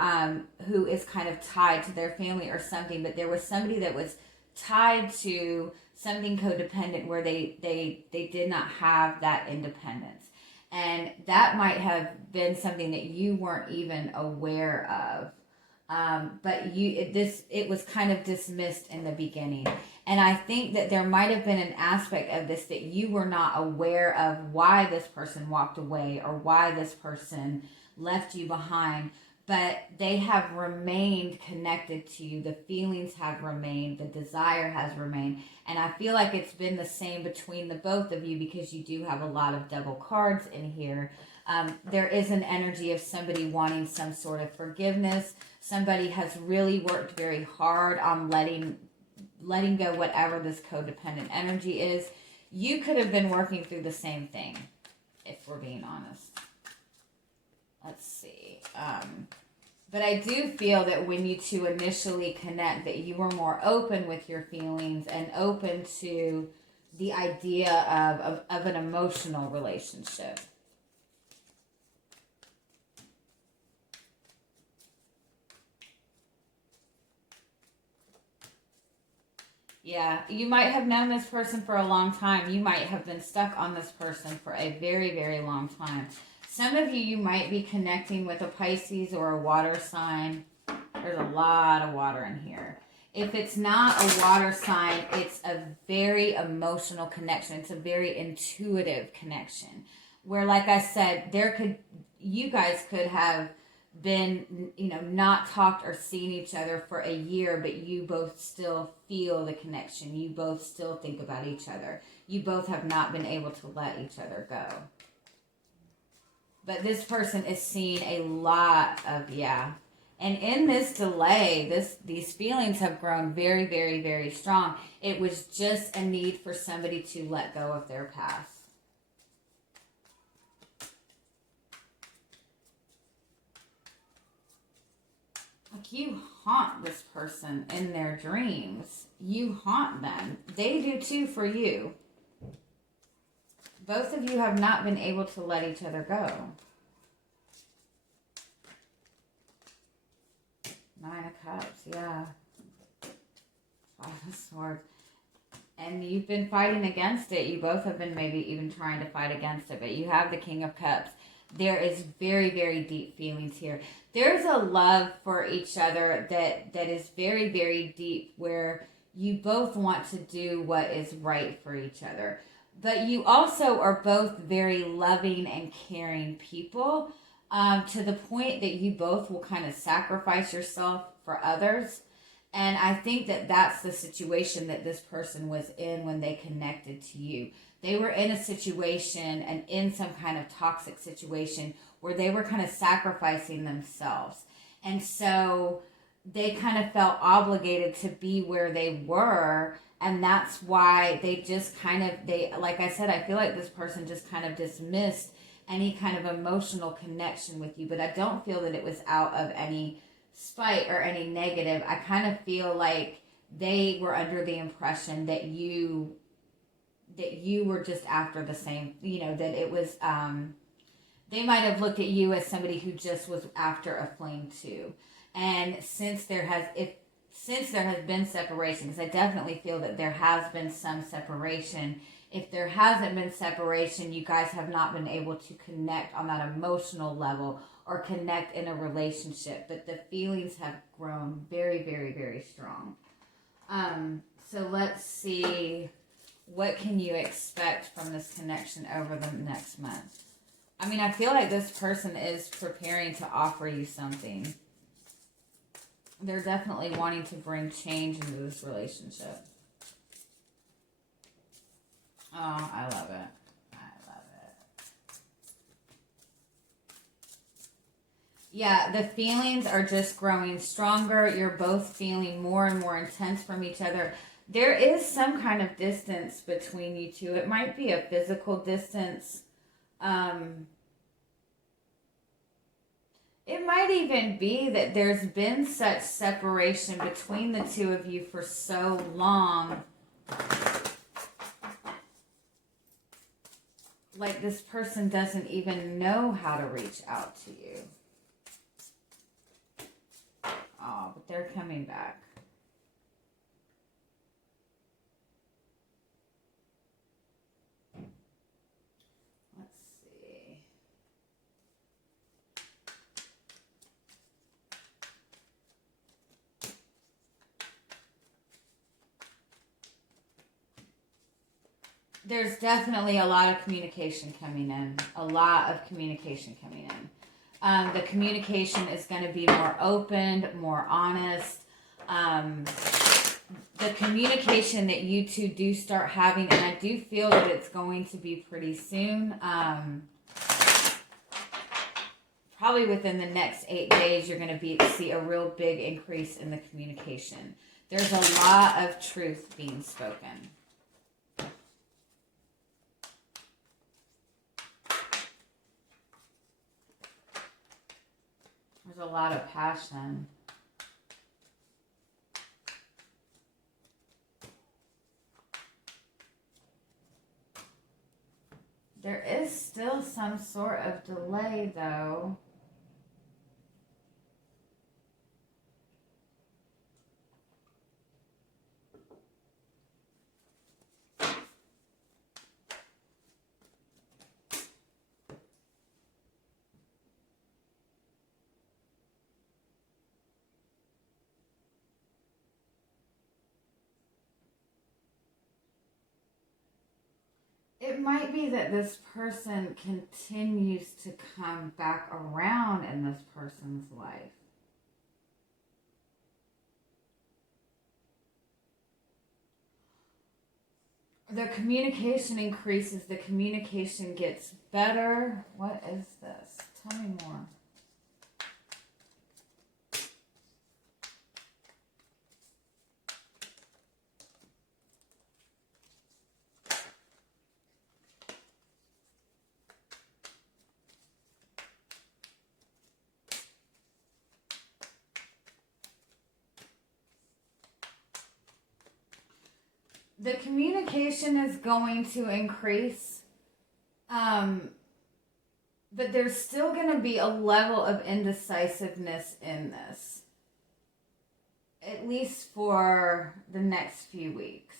is kind of tied to their family or something. But there was somebody that was tied to something codependent where they did not have that independence. And that might have been something that you weren't even aware of. But it was kind of dismissed in the beginning. And I think that there might have been an aspect of this that you were not aware of, why this person walked away or why this person left you behind. But they have remained connected to you. The feelings have remained. The desire has remained. And I feel like it's been the same between the both of you, because you do have a lot of double cards in here. There is an energy of somebody wanting some sort of forgiveness. Somebody has really worked very hard on letting go whatever this codependent energy is. You could have been working through the same thing, if we're being honest. Let's see. But I do feel that when you two initially connect, that you were more open with your feelings and open to the idea of an emotional relationship. Yeah, you might have known this person for a long time. You might have been stuck on this person for a very, very long time. Some of you might be connecting with a Pisces or a water sign. There's a lot of water in here. If it's not a water sign, it's a very emotional connection. It's a very intuitive connection. Where, like I said, you guys could have been, not talked or seen each other for a year, but you both still feel the connection. You both still think about each other. You both have not been able to let each other go. But this person is seeing a lot of, and in this delay, these feelings have grown very, very, very strong. It was just a need for somebody to let go of their past. Like, you haunt this person in their dreams. You haunt them. They do too for you. Both of you have not been able to let each other go. 9 of Cups, yeah. 5 of Swords. And you've been fighting against it. You both have been maybe even trying to fight against it, but you have the King of Cups. There is very, very deep feelings here. There's a love for each other that is very, very deep, where you both want to do what is right for each other. But you also are both very loving and caring people, to the point that you both will kind of sacrifice yourself for others. And I think that that's the situation that this person was in when they connected to you. They were in a situation and in some kind of toxic situation where they were kind of sacrificing themselves. And so they kind of felt obligated to be where they were. And that's why they just like I said, I feel like this person just kind of dismissed any kind of emotional connection with you. But I don't feel that it was out of any spite or any negative. I kind of feel like they were under the impression that you were just after the same, that it was, they might have looked at you as somebody who just was after a fling too. And since there has been separation, because I definitely feel that there has been some separation, if there hasn't been separation, you guys have not been able to connect on that emotional level or connect in a relationship, but the feelings have grown very, very, very strong. So let's see, what can you expect from this connection over the next month? I mean, I feel like this person is preparing to offer you something. They're definitely wanting to bring change into this relationship. Oh, I love it. I love it. Yeah, the feelings are just growing stronger. You're both feeling more and more intense from each other. There is some kind of distance between you two. It might be a physical distance. It might even be that there's been such separation between the two of you for so long. Like this person doesn't even know how to reach out to you. Oh, but they're coming back. Let's see. There's definitely a lot of communication coming in. A lot of communication coming in. The communication is going to be more open, more honest. The communication that you two do start having, and I do feel that it's going to be pretty soon. Probably within the next 8 days, you're going to see a real big increase in the communication. There's a lot of truth being spoken. There's a lot of passion. There is still some sort of delay, though. It might be that this person continues to come back around in this person's life. The communication increases, the communication gets better. What is this? Tell me more. The communication is going to increase, but there's still going to be a level of indecisiveness in this, at least for the next few weeks.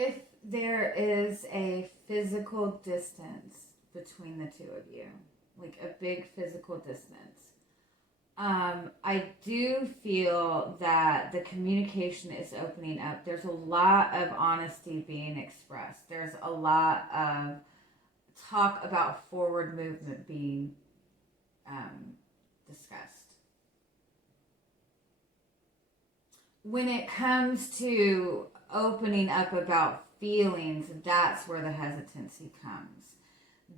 If there is a physical distance between the two of you, like a big physical distance, I do feel that the communication is opening up. There's a lot of honesty being expressed. There's a lot of talk about forward movement being discussed. When it comes to opening up about feelings, that's where the hesitancy comes.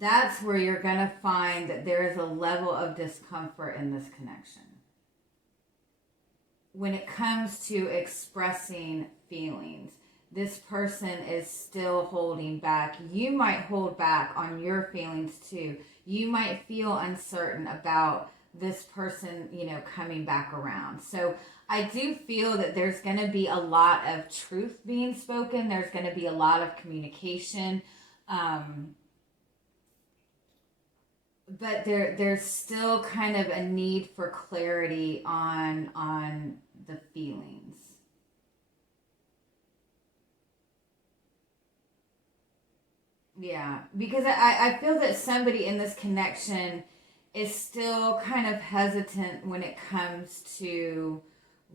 That's where you're going to find that there is a level of discomfort in this connection. When it comes to expressing feelings, this person is still holding back. You might hold back on your feelings too. You might feel uncertain about this person, coming back around. So I do feel that there's going to be a lot of truth being spoken. There's going to be a lot of communication. But there's still kind of a need for clarity on the feelings. Yeah, because I feel that somebody in this connection is still kind of hesitant when it comes to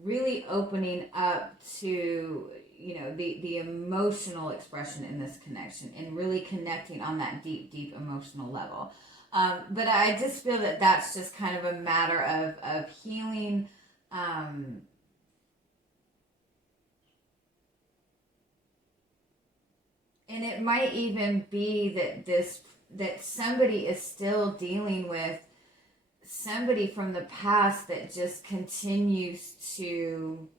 really opening up to, the emotional expression in this connection and really connecting on that deep emotional level. But I just feel that that's just kind of a matter of healing. And it might even be that somebody is still dealing with somebody from the past that just continues to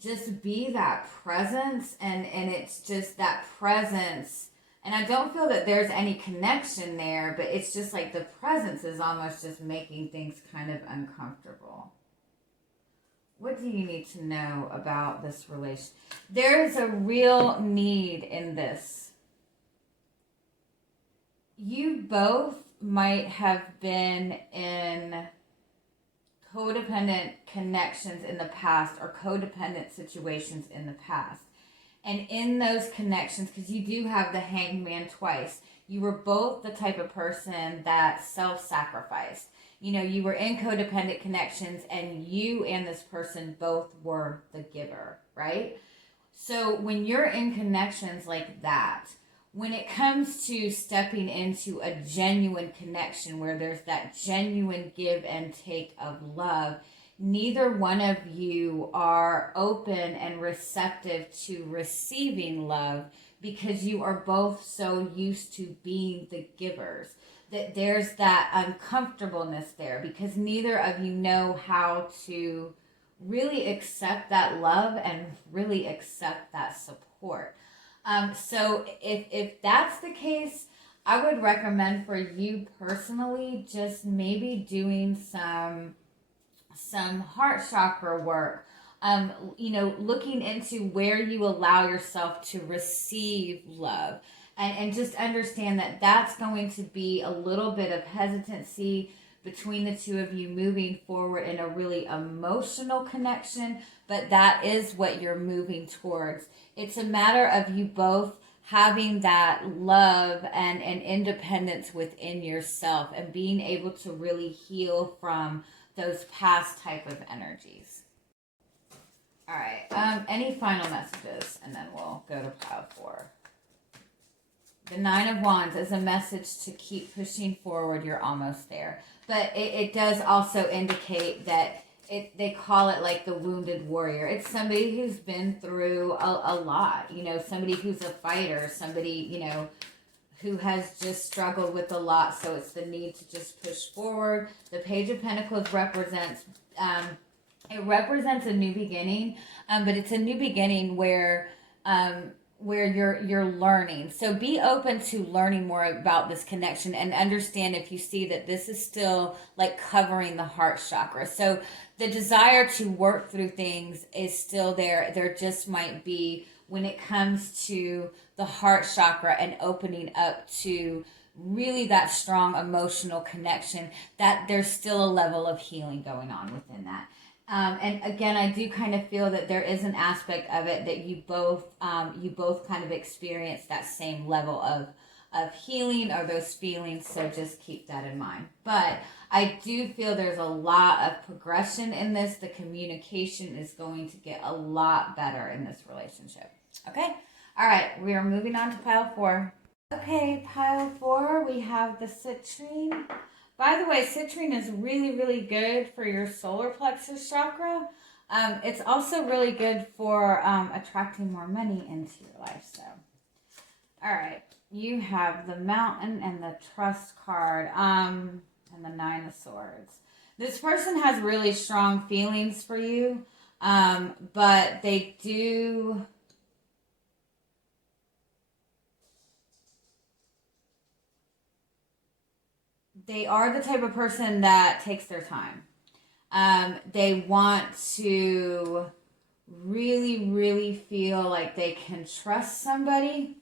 just be that presence, and it's just that presence. And I don't feel that there's any connection there, but it's just like the presence is almost just making things kind of uncomfortable. What do you need to know about this relation? There is a real need in this. You both might have been in codependent connections in the past or codependent situations in the past. And in those connections, because you do have the hanged man twice, you were both the type of person that self-sacrificed. You were in codependent connections and you and this person both were the giver, right? So when you're in connections like that, when it comes to stepping into a genuine connection where there's that genuine give and take of love, neither one of you are open and receptive to receiving love because you are both so used to being the givers that there's that uncomfortableness there because neither of you know how to really accept that love and really accept that support. So if that's the case, I would recommend for you personally just maybe doing some heart chakra work, looking into where you allow yourself to receive love and just understand that that's going to be a little bit of hesitancy between the two of you moving forward in a really emotional connection, but that is what you're moving towards. It's a matter of you both having that love and independence within yourself and being able to really heal from those past type of energies. All right. Any final messages? And then we'll go to pile 4. The 9 of Wands is a message to keep pushing forward. You're almost there. But it does also indicate that they call it like the wounded warrior. It's somebody who's been through a lot. Somebody who's a fighter. Somebody, who has just struggled with a lot. So it's the need to just push forward. The Page of Pentacles represents it represents a new beginning, but it's a new beginning where you're learning. So be open to learning more about this connection and understand if you see that this is still like covering the heart chakra. So the desire to work through things is still there. There just might be, when it comes to the heart chakra and opening up to really that strong emotional connection, that there's still a level of healing going on within that. And again, I do kind of feel that there is an aspect of it that you both kind of experience that same level of healing or those feelings, so just keep that in mind. But I do feel there's a lot of progression in this. The communication is going to get a lot better in this relationship. Okay? All right, we are moving on to pile 4. Okay, pile 4, we have the Citrine. By the way, Citrine is really, really good for your solar plexus chakra. It's also really good for attracting more money into your life. So, all right, you have the Mountain and the Trust card, and the Nine of Swords. This person has really strong feelings for you, but they do. They are the type of person that takes their time. They want to really, really feel like they can trust somebody.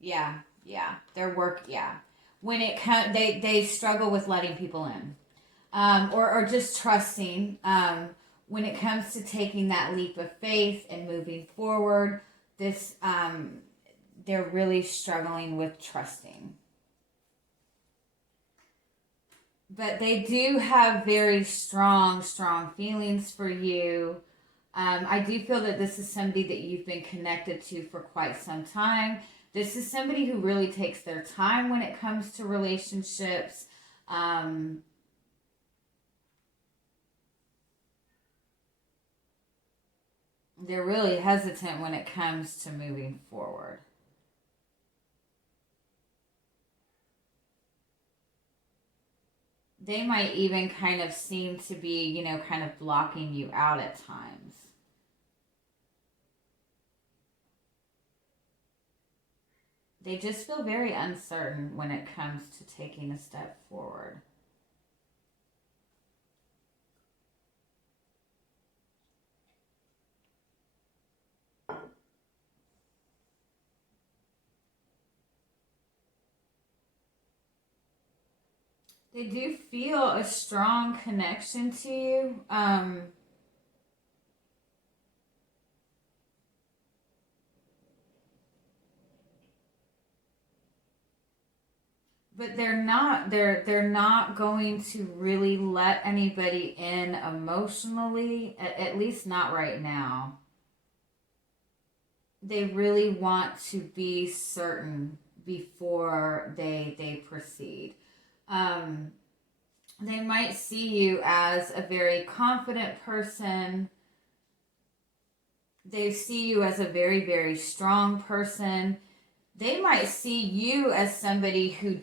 Yeah. Their work, yeah. When it comes, they struggle with letting people in, or just trusting. When it comes to taking that leap of faith and moving forward, they're really struggling with trusting. But they do have very strong feelings for you. I do feel that this is somebody that you've been connected to for quite some time. This is somebody who really takes their time when it comes to relationships. They're really hesitant when it comes to moving forward. They might even kind of seem to be, kind of blocking you out at times. They just feel very uncertain when it comes to taking a step forward. They do feel a strong connection to you. But they're not going to really let anybody in emotionally, at least not right now. They really want to be certain before they proceed. They might see you as a very confident person. They see you as a very, very strong person. They might see you as somebody who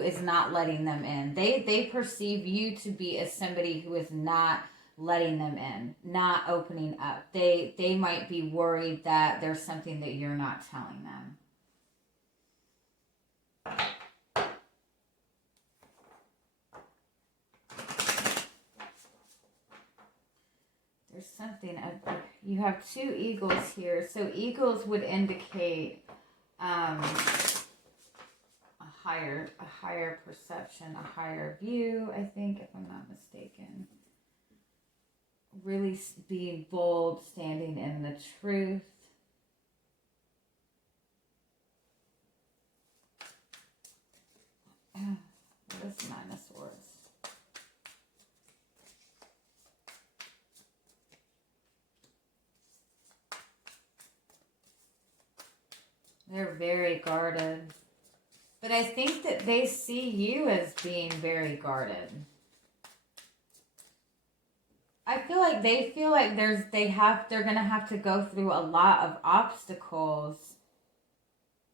is not letting them in. They perceive you to be as somebody who is not letting them in, not opening up. They might be worried that there's something that you're not telling them. There's something, you have 2 eagles here. So eagles would indicate a higher perception, a higher view, I think, if I'm not mistaken. Really being bold, standing in the truth. What is Nine of Swords? They're very guarded. But I think that they see you as being very guarded. I feel like they feel like they're going to have to go through a lot of obstacles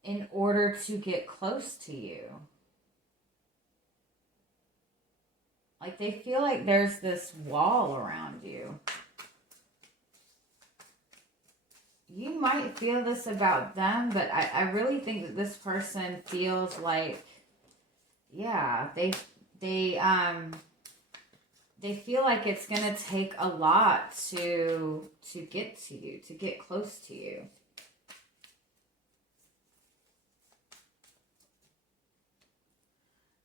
in order to get close to you. Like they feel like there's this wall around you. You might feel this about them, but I really think that this person feels like, yeah, they feel like it's going to take a lot to get to you, to get close to you.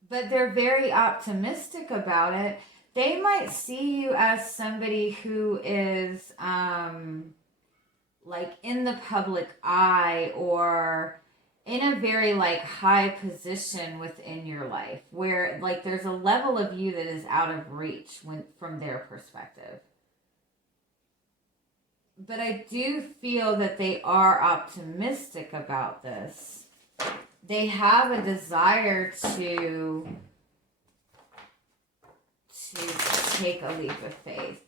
But they're very optimistic about it. They might see you as somebody who is like in the public eye, or in a very like high position within your life where like there's a level of you that is out of reach when from their perspective. But I do feel that they are optimistic about this. They have a desire to take a leap of faith.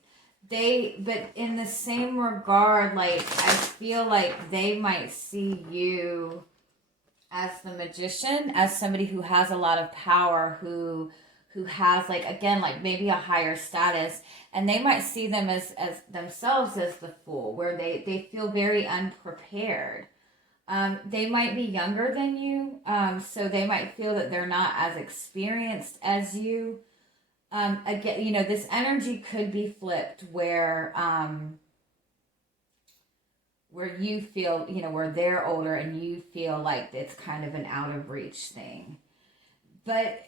But in the same regard, like I feel like they might see you as the magician, as somebody who has a lot of power, who has like again like maybe a higher status, and they might see them as themselves as the fool, where they feel very unprepared. They might be younger than you, so they might feel that they're not as experienced as you. Again, you know, this energy could be flipped where you feel, you know, where they're older and you feel like it's kind of an out of reach thing. But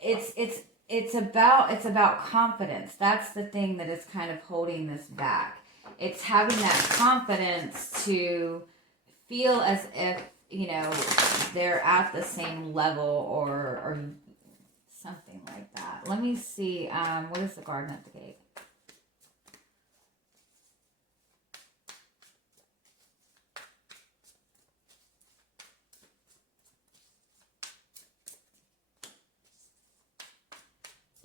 it's about confidence. That's the thing that is kind of holding this back. It's having that confidence to feel as if, you know, they're at the same level or something like that. Let me see. What is the garden at the gate?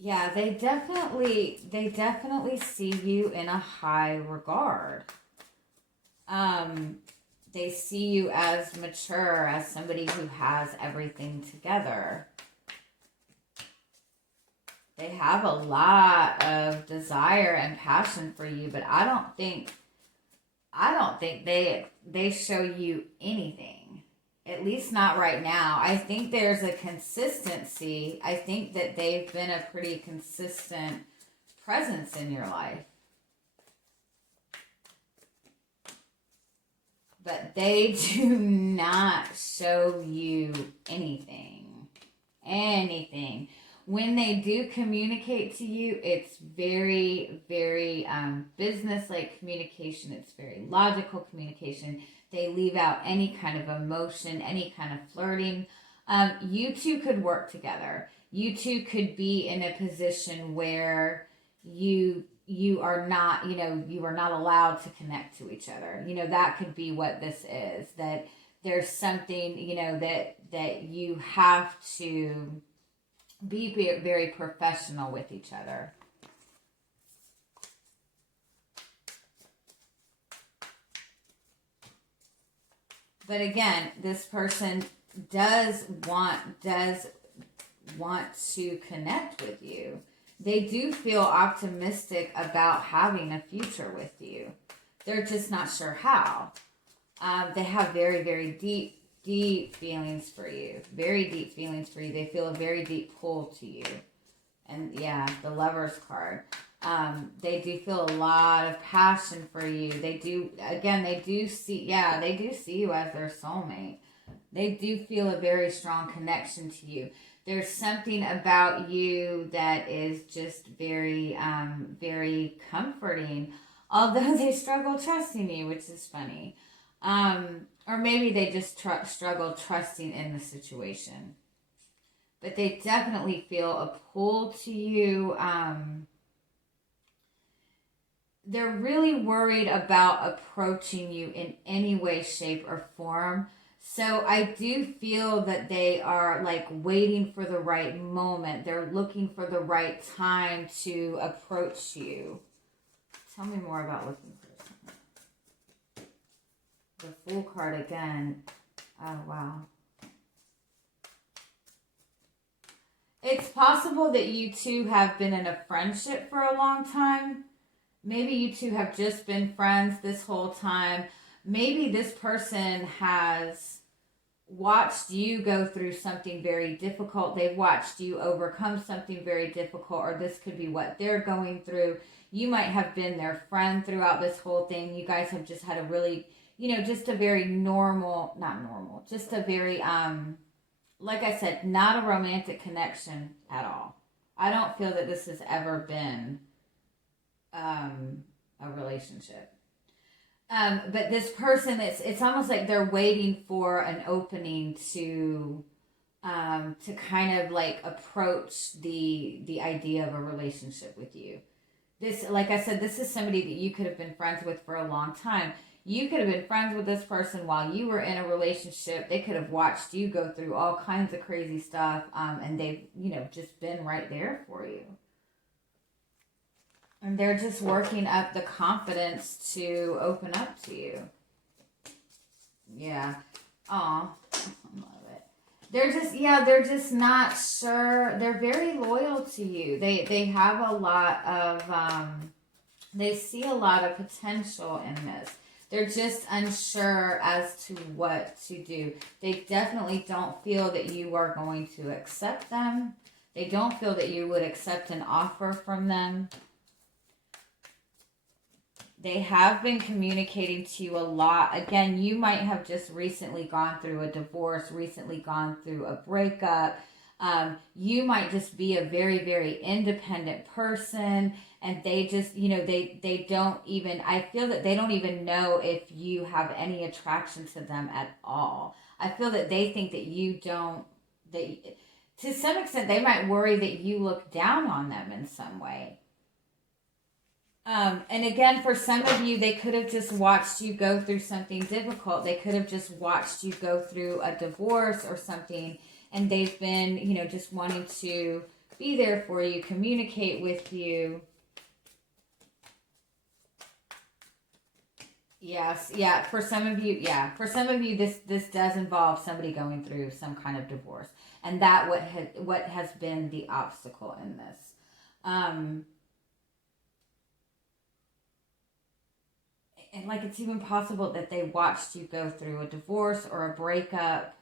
Yeah, they definitely see you in a high regard. They see you as mature, as somebody who has everything together. They have a lot of desire and passion for you, but I don't think they show you anything. At least not right now. I think there's a consistency. I think that they've been a pretty consistent presence in your life. But they do not show you anything. Anything. When they do communicate to you, it's very, very business-like communication. It's very logical communication. They leave out any kind of emotion, any kind of flirting. You two could work together. You two could be in a position where you are not, you know, you are not allowed to connect to each other. You know, that could be what this is. That there's something, you know, that you have to be very professional with each other. But again, this person does want to connect with you. They do feel optimistic about having a future with you. They're just not sure how. They have very, very deep feelings for you. Very deep feelings for you. They feel a very deep pull to you. And yeah, the Lover's card. They do feel a lot of passion for you. They do see you as their soulmate. They do feel a very strong connection to you. There's something about you that is just very, very comforting. Although they struggle trusting you, which is funny. Or maybe they just struggle trusting in the situation. But they definitely feel a pull to you. They're really worried about approaching you in any way, shape, or form. So I do feel that they are like waiting for the right moment. They're looking for the right time to approach you. Tell me more about looking for something. The Fool card again. Oh, wow. It's possible that you two have been in a friendship for a long time. Maybe you two have just been friends this whole time. Maybe this person has watched you go through something very difficult. They've watched you overcome something very difficult, or this could be what they're going through. You might have been their friend throughout this whole thing. You guys have just had a really, just a very just a very, like I said, not a romantic connection at all. I don't feel that this has ever been a relationship. But this person, it's almost like they're waiting for an opening to kind of like approach the idea of a relationship with you. This, like I said, this is somebody that you could have been friends with for a long time. You could have been friends with this person while you were in a relationship. They could have watched you go through all kinds of crazy stuff, and they've, just been right there for you. And they're just working up the confidence to open up to you. Yeah. Aw. I love it. They're just not sure. They're very loyal to you. They have a lot of, they see a lot of potential in this. They're just unsure as to what to do. They definitely don't feel that you are going to accept them. They don't feel that you would accept an offer from them. They have been communicating to you a lot. Again, you might have just recently gone through a divorce, recently gone through a breakup. You might just be a very, very independent person, and they just, they don't even, I feel that they don't even know if you have any attraction to them at all. I feel that they think that you don't, that to some extent, they might worry that you look down on them in some way. And again, for some of you, they could have just watched you go through something difficult. They could have just watched you go through a divorce or something, and they've been, just wanting to be there for you, communicate with you. Yes, yeah, for some of you, this does involve somebody going through some kind of divorce, and that what has been the obstacle in this. And like it's even possible that they watched you go through a divorce or a breakup,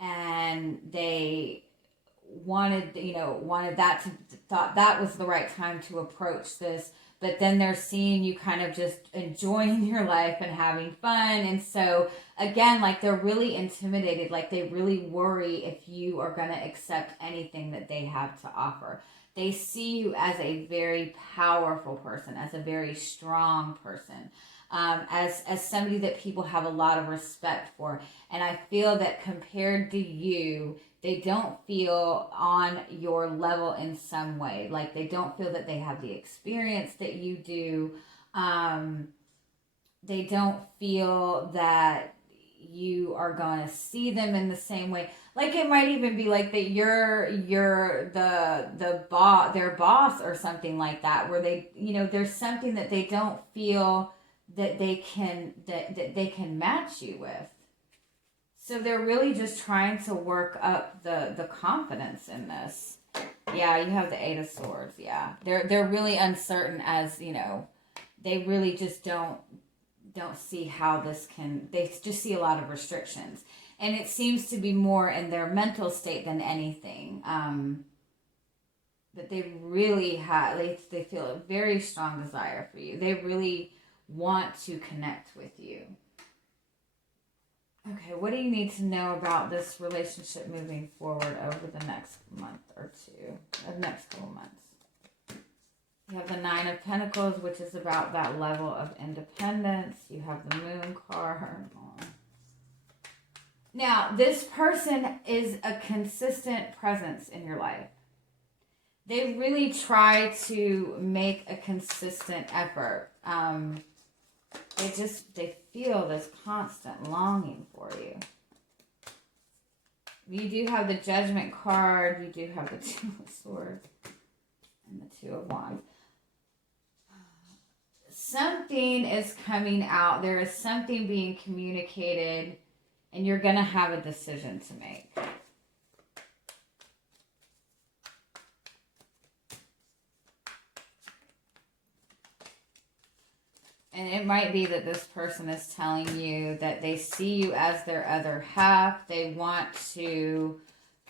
and they wanted that thought that was the right time to approach this, but then they're seeing you kind of just enjoying your life and having fun, and so again, like they're really intimidated, like they really worry if you are going to accept anything that they have to offer. They see you as a very powerful person, as a very strong person, as somebody that people have a lot of respect for. And I feel that compared to you, they don't feel on your level in some way. Like they don't feel that they have the experience that you do. They don't feel that you are going to see them in the same way. Like it might even be like that you're the boss, their boss or something like that, where they, there's something that they don't feel that they can match you with. So they're really just trying to work up the confidence in this. Yeah, you have the Eight of Swords. Yeah, they're really uncertain, as they really just don't see how this can. They just see a lot of restrictions. And it seems to be more in their mental state than anything. But they really have, they feel a very strong desire for you. They really want to connect with you. Okay, what do you need to know about this relationship moving forward over the next month or two, the next couple months? You have the Nine of Pentacles, which is about that level of independence. You have the Moon card. Now, this person is a consistent presence in your life. They really try to make a consistent effort. They feel this constant longing for you. You do have the Judgment card. You do have the Two of Swords and the Two of Wands. Something is coming out. There is something being communicated, and you're going to have a decision to make. And it might be that this person is telling you that they see you as their other half. They want to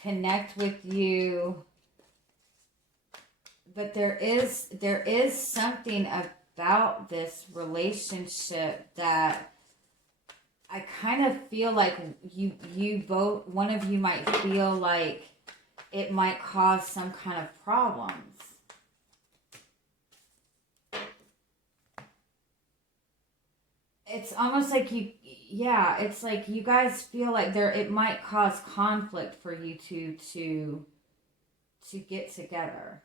connect with you. But there is something about this relationship that I kind of feel like you both, one of you might feel like it might cause some kind of problems. it's almost like yeah, it's like you guys feel like it might cause conflict for you to get together.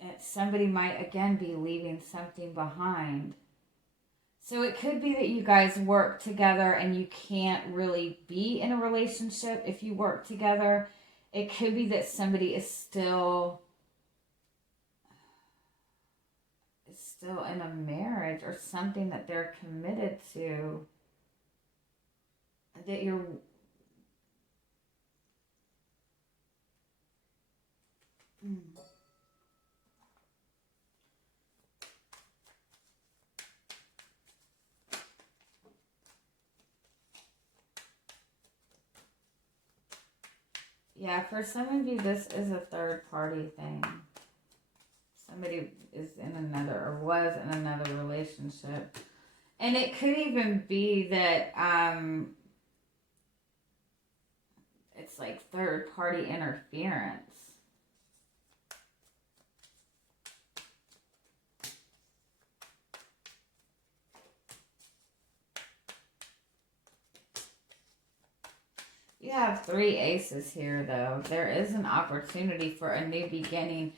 And somebody might again be leaving something behind. So it could be that you guys work together and you can't really be in a relationship if you work together. It could be that somebody is still in a marriage or something that they're committed to, that you're yeah, for some of you this is a third party thing. Somebody is in another or was in another relationship. And it could even be that it's like third party interference. You have 3 aces here, though. There is an opportunity for a new beginning.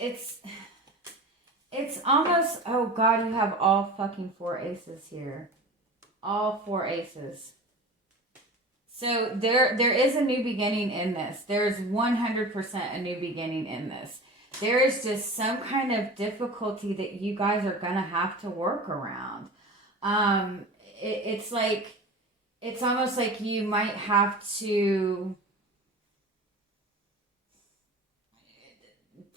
It's almost, oh God, you have all fucking 4 aces here. All 4 aces. So there is a new beginning in this. There's 100% a new beginning in this. There is just some kind of difficulty that you guys are going to have to work around. It's like, it's almost like you might have to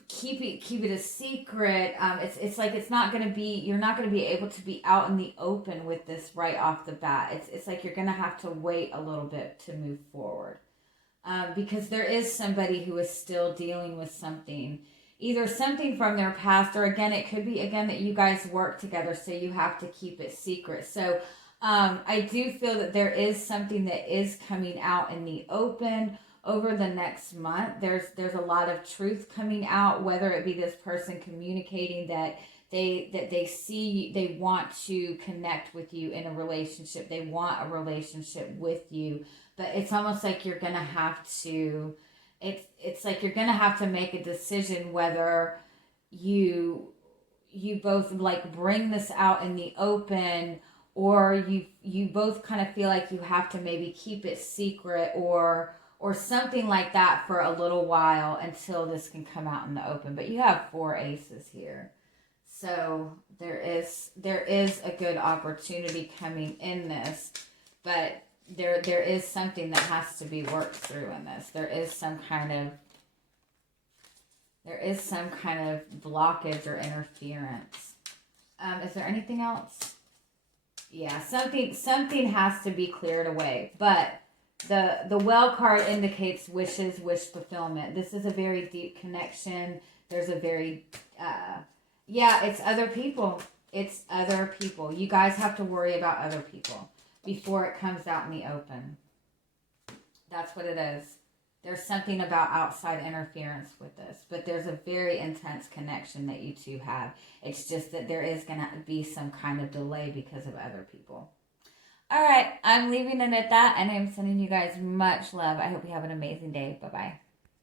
keep it a secret. It's like it's not going to be, you're not going to be able to be out in the open with this right off the bat. It's like you're going to have to wait a little bit to move forward, because there is somebody who is still dealing with something, either something from their past, or again it could be again that you guys work together, so you have to keep it secret. So I do feel that there is something that is coming out in the open over the next month. There's a lot of truth coming out, whether it be this person communicating that they see, they want to connect with you in a relationship, they want a relationship with you, but it's almost like you're gonna have to, it's like you're gonna have to make a decision whether you both like bring this out in the open, or you both kind of feel like you have to maybe keep it secret, or something like that for a little while until this can come out in the open. But you have 4 aces here. So there is a good opportunity coming in this, but there is something that has to be worked through in this. There is some kind of blockage or interference. Is there anything else? Yeah, something has to be cleared away. But the well card indicates wishes, wish fulfillment. This is a very deep connection. There's a very it's other people. It's other people. You guys have to worry about other people before it comes out in the open. That's what it is. There's something about outside interference with this, but there's a very intense connection that you two have. It's just that there is going to be some kind of delay because of other people. All right, I'm leaving it at that, and I'm sending you guys much love. I hope you have an amazing day. Bye-bye.